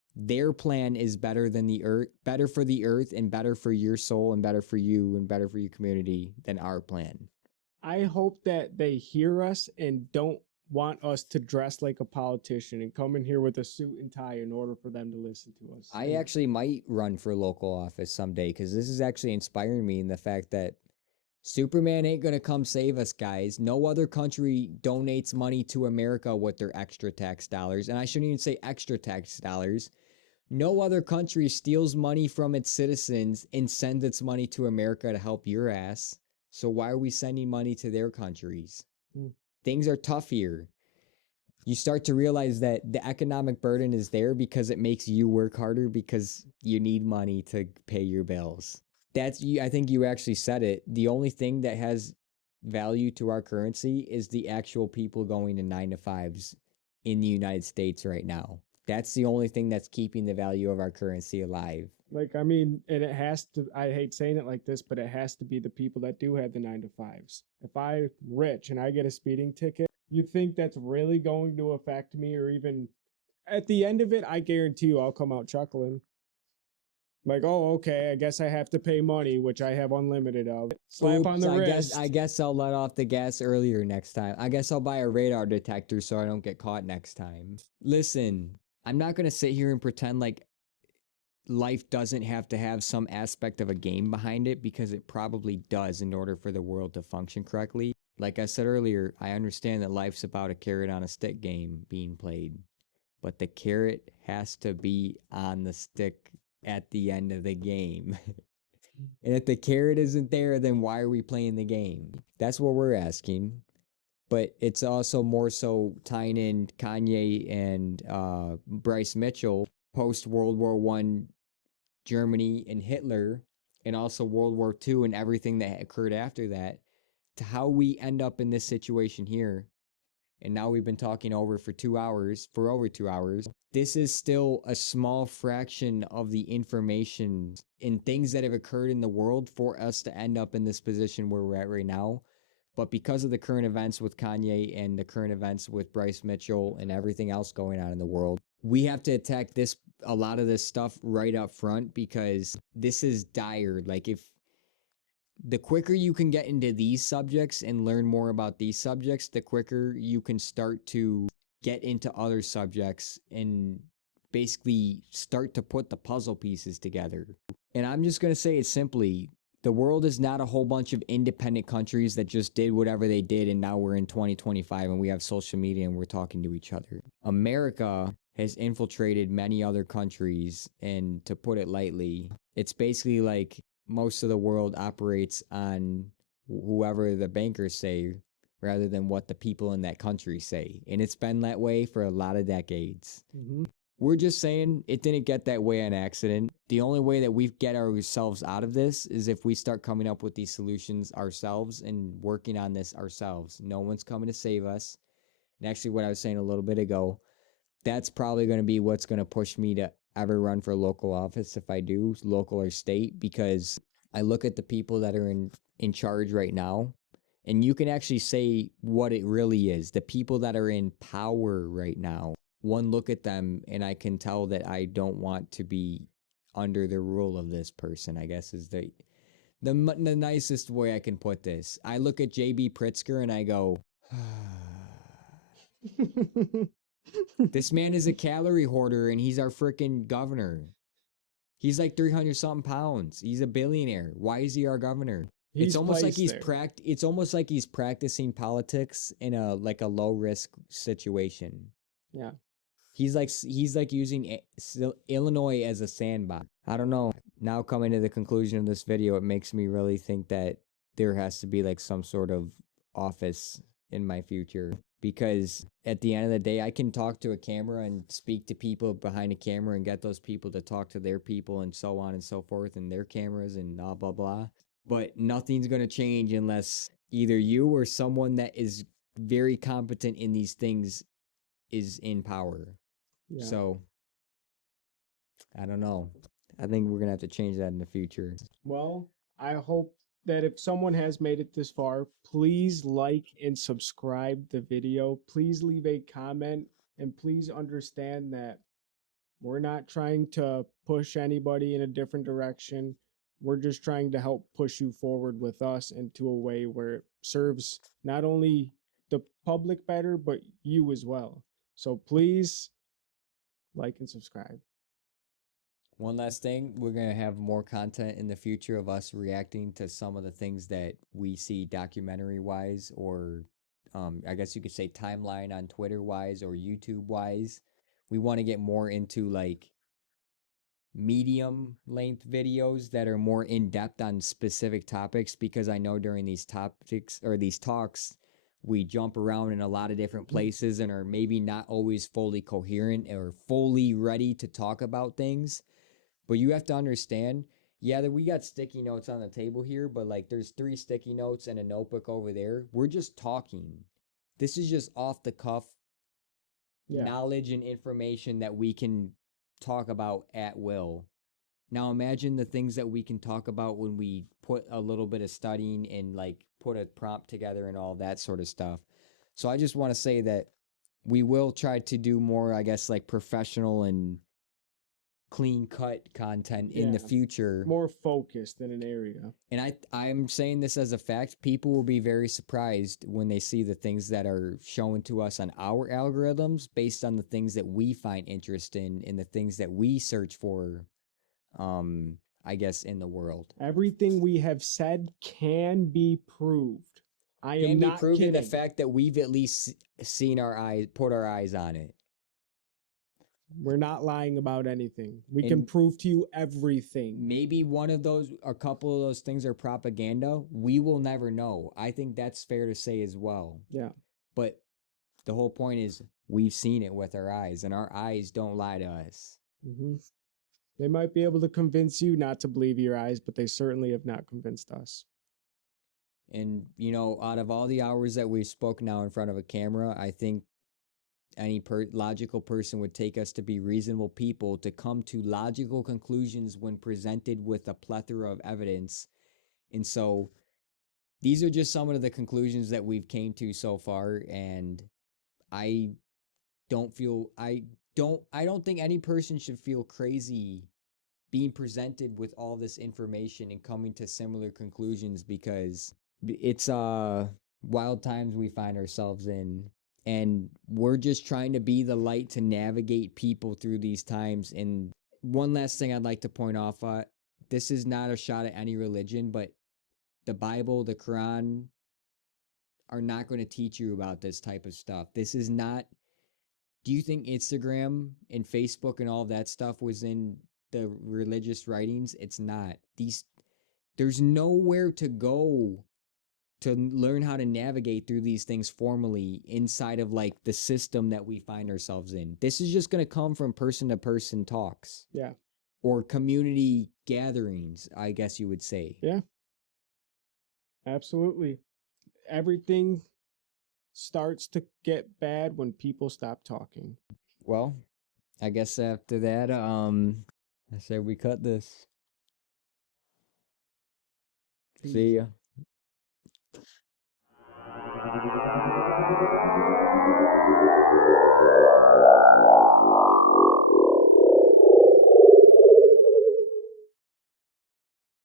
Their plan is better than the earth, better for the earth and better for your soul and better for you and better for your community than our plan. I hope that they hear us and don't want us to dress like a politician and come in here with a suit and tie in order for them to listen to us. I And actually might run for local office someday because this is actually inspiring me in the fact that Superman ain't going to come save us, guys. No other country donates money to America with their extra tax dollars. And I shouldn't even say extra tax dollars. No other country steals money from its citizens and sends its money to America to help your ass. So why are we sending money to their countries? mm, Things are tough here. You start to realize that the economic burden is there because it makes you work harder because you need money to pay your bills. That's I think you actually said it. The only thing that has value to our currency is the actual people going to 9 to 5s in the United States right now. That's the only thing that's keeping the value of our currency alive. like, I mean, and it has to, I hate saying it like this, but it has to be the people that do have the 9 to 5s. If I'm rich and I get a speeding ticket, you think that's really going to affect me, or even at the end of it, I guarantee you I'll come out chuckling. Like, oh, okay, I guess I have to pay money, which I have unlimited of. Slap on Oops, the I wrist. guess I'll let off the gas earlier next time. I guess I'll buy a radar detector so I don't get caught next time. Listen, I'm not going to sit here and pretend like life doesn't have to have some aspect of a game behind it because it probably does in order for the world to function correctly. Like I said earlier, I understand that life's about a carrot on a stick game being played, but the carrot has to be on the stick at the end of the game. And if the carrot isn't there, then why are we playing the game? That's what we're asking. But it's also more so tying in Kanye and Bryce Mitchell post World War One Germany and Hitler, and also World War II and everything that occurred after that, to how we end up in this situation here. And now we've been talking for over 2 hours. This is still a small fraction of the information and things that have occurred in the world for us to end up in this position where we're at right now. But because of the current events with Kanye and the current events with Bryce Mitchell and everything else going on in the world, we have to attack a lot of this stuff right up front because this is dire. Like, if the quicker you can get into these subjects and learn more about these subjects, the quicker you can start to get into other subjects and basically start to put the puzzle pieces together. And I'm just going to say it simply, the world is not a whole bunch of independent countries that just did whatever they did and now we're in 2025 and we have social media and we're talking to each other. America has infiltrated many other countries, and to put it lightly, it's basically like most of the world operates on whoever the bankers say rather than what the people in that country say. And it's been that way for a lot of decades. Mm-hmm. We're just saying it didn't get that way on accident. The only way that we get ourselves out of this is if we start coming up with these solutions ourselves and working on this ourselves. No one's coming to save us. And actually, what I was saying a little bit ago, that's probably going to be what's going to push me to ever run for local office if I do, local or state, because I look at the people that are in charge right now, and you can actually say what it really is. The people that are in power right now, one look at them and I can tell that I don't want to be under the rule of this person, I guess is the nicest way I can put this. I look at JB Pritzker and I go, this man is a calorie hoarder and he's our freaking governor. He's like 300 something pounds. He's a billionaire. Why is he our governor? He's placed there. It's almost like he's practicing politics in a low risk situation. Yeah. He's like using Illinois as a sandbox. I don't know. Now coming to the conclusion of this video, it makes me really think that there has to be like some sort of office in my future, because at the end of the day I can talk to a camera and speak to people behind a camera and get those people to talk to their people and so on and so forth and their cameras and blah blah blah. But nothing's going to change unless either you or someone that is very competent in these things is in power. Yeah. So I don't know. I think we're gonna have to change that in the future. Well, I hope that if someone has made it this far, please like and subscribe the video. Please leave a comment, and please understand that We're not trying to push anybody in a different direction. We're just trying to help push you forward with us into a way where it serves not only the public better, but you as well. So please like and subscribe. One last thing, we're going to have more content in the future of us reacting to some of the things that we see documentary wise, or I guess you could say timeline on Twitter wise or YouTube wise. We want to get more into like medium length videos that are more in depth on specific topics, because I know during these topics or these talks, we jump around in a lot of different places and are maybe not always fully coherent or fully ready to talk about things. But you have to understand, yeah, that we got sticky notes on the table here, but like there's 3 sticky notes and a notebook over there. We're just talking. This is just off the cuff Yeah. knowledge and information that we can talk about at will. Now imagine the things that we can talk about when we put a little bit of studying and like put a prompt together and all that sort of stuff. So I just want to say that we will try to do more, I guess, like professional and clean cut content in the Yeah. future. More focused in an area. And I'm saying this as a fact. People will be very surprised when they see the things that are shown to us on our algorithms based on the things that we find interest in and the things that we search for, I guess, in the world. Everything we have said can be proved. I am Can be not proven the kidding. fact that we've at least seen our eyes, put our eyes on it. We're not lying about anything. We can And prove to you everything. maybe one of those, a couple of those things are propaganda. We will never know. I think that's fair to say as well. Yeah. But the whole point is we've seen it with our eyes, and our eyes don't lie to us. Mm-hmm. They might be able to convince you not to believe your eyes, but they certainly have not convinced us. And, you know, out of all the hours that we've spoken now in front of a camera, I think any logical person would take us to be reasonable people to come to logical conclusions when presented with a plethora of evidence. And so these are just some of the conclusions that we've came to so far, and I don't think any person should feel crazy being presented with all this information and coming to similar conclusions, because it's wild times we find ourselves in, and we're just trying to be the light to navigate people through these times. And one last thing I'd like to point off at, this is not a shot at any religion, but the Bible, the Quran are not going to teach you about this type of stuff. This is not. Do you think Instagram and Facebook and all that stuff was in the religious writings? It's not. There's nowhere to go to learn how to navigate through these things formally inside of like the system that we find ourselves in. This is just going to come from person to person talks. Yeah. Or community gatherings, I guess you would say. Yeah. Absolutely. Everything starts to get bad when people stop talking. Well, I guess after that, I say we cut this. Peace. See ya.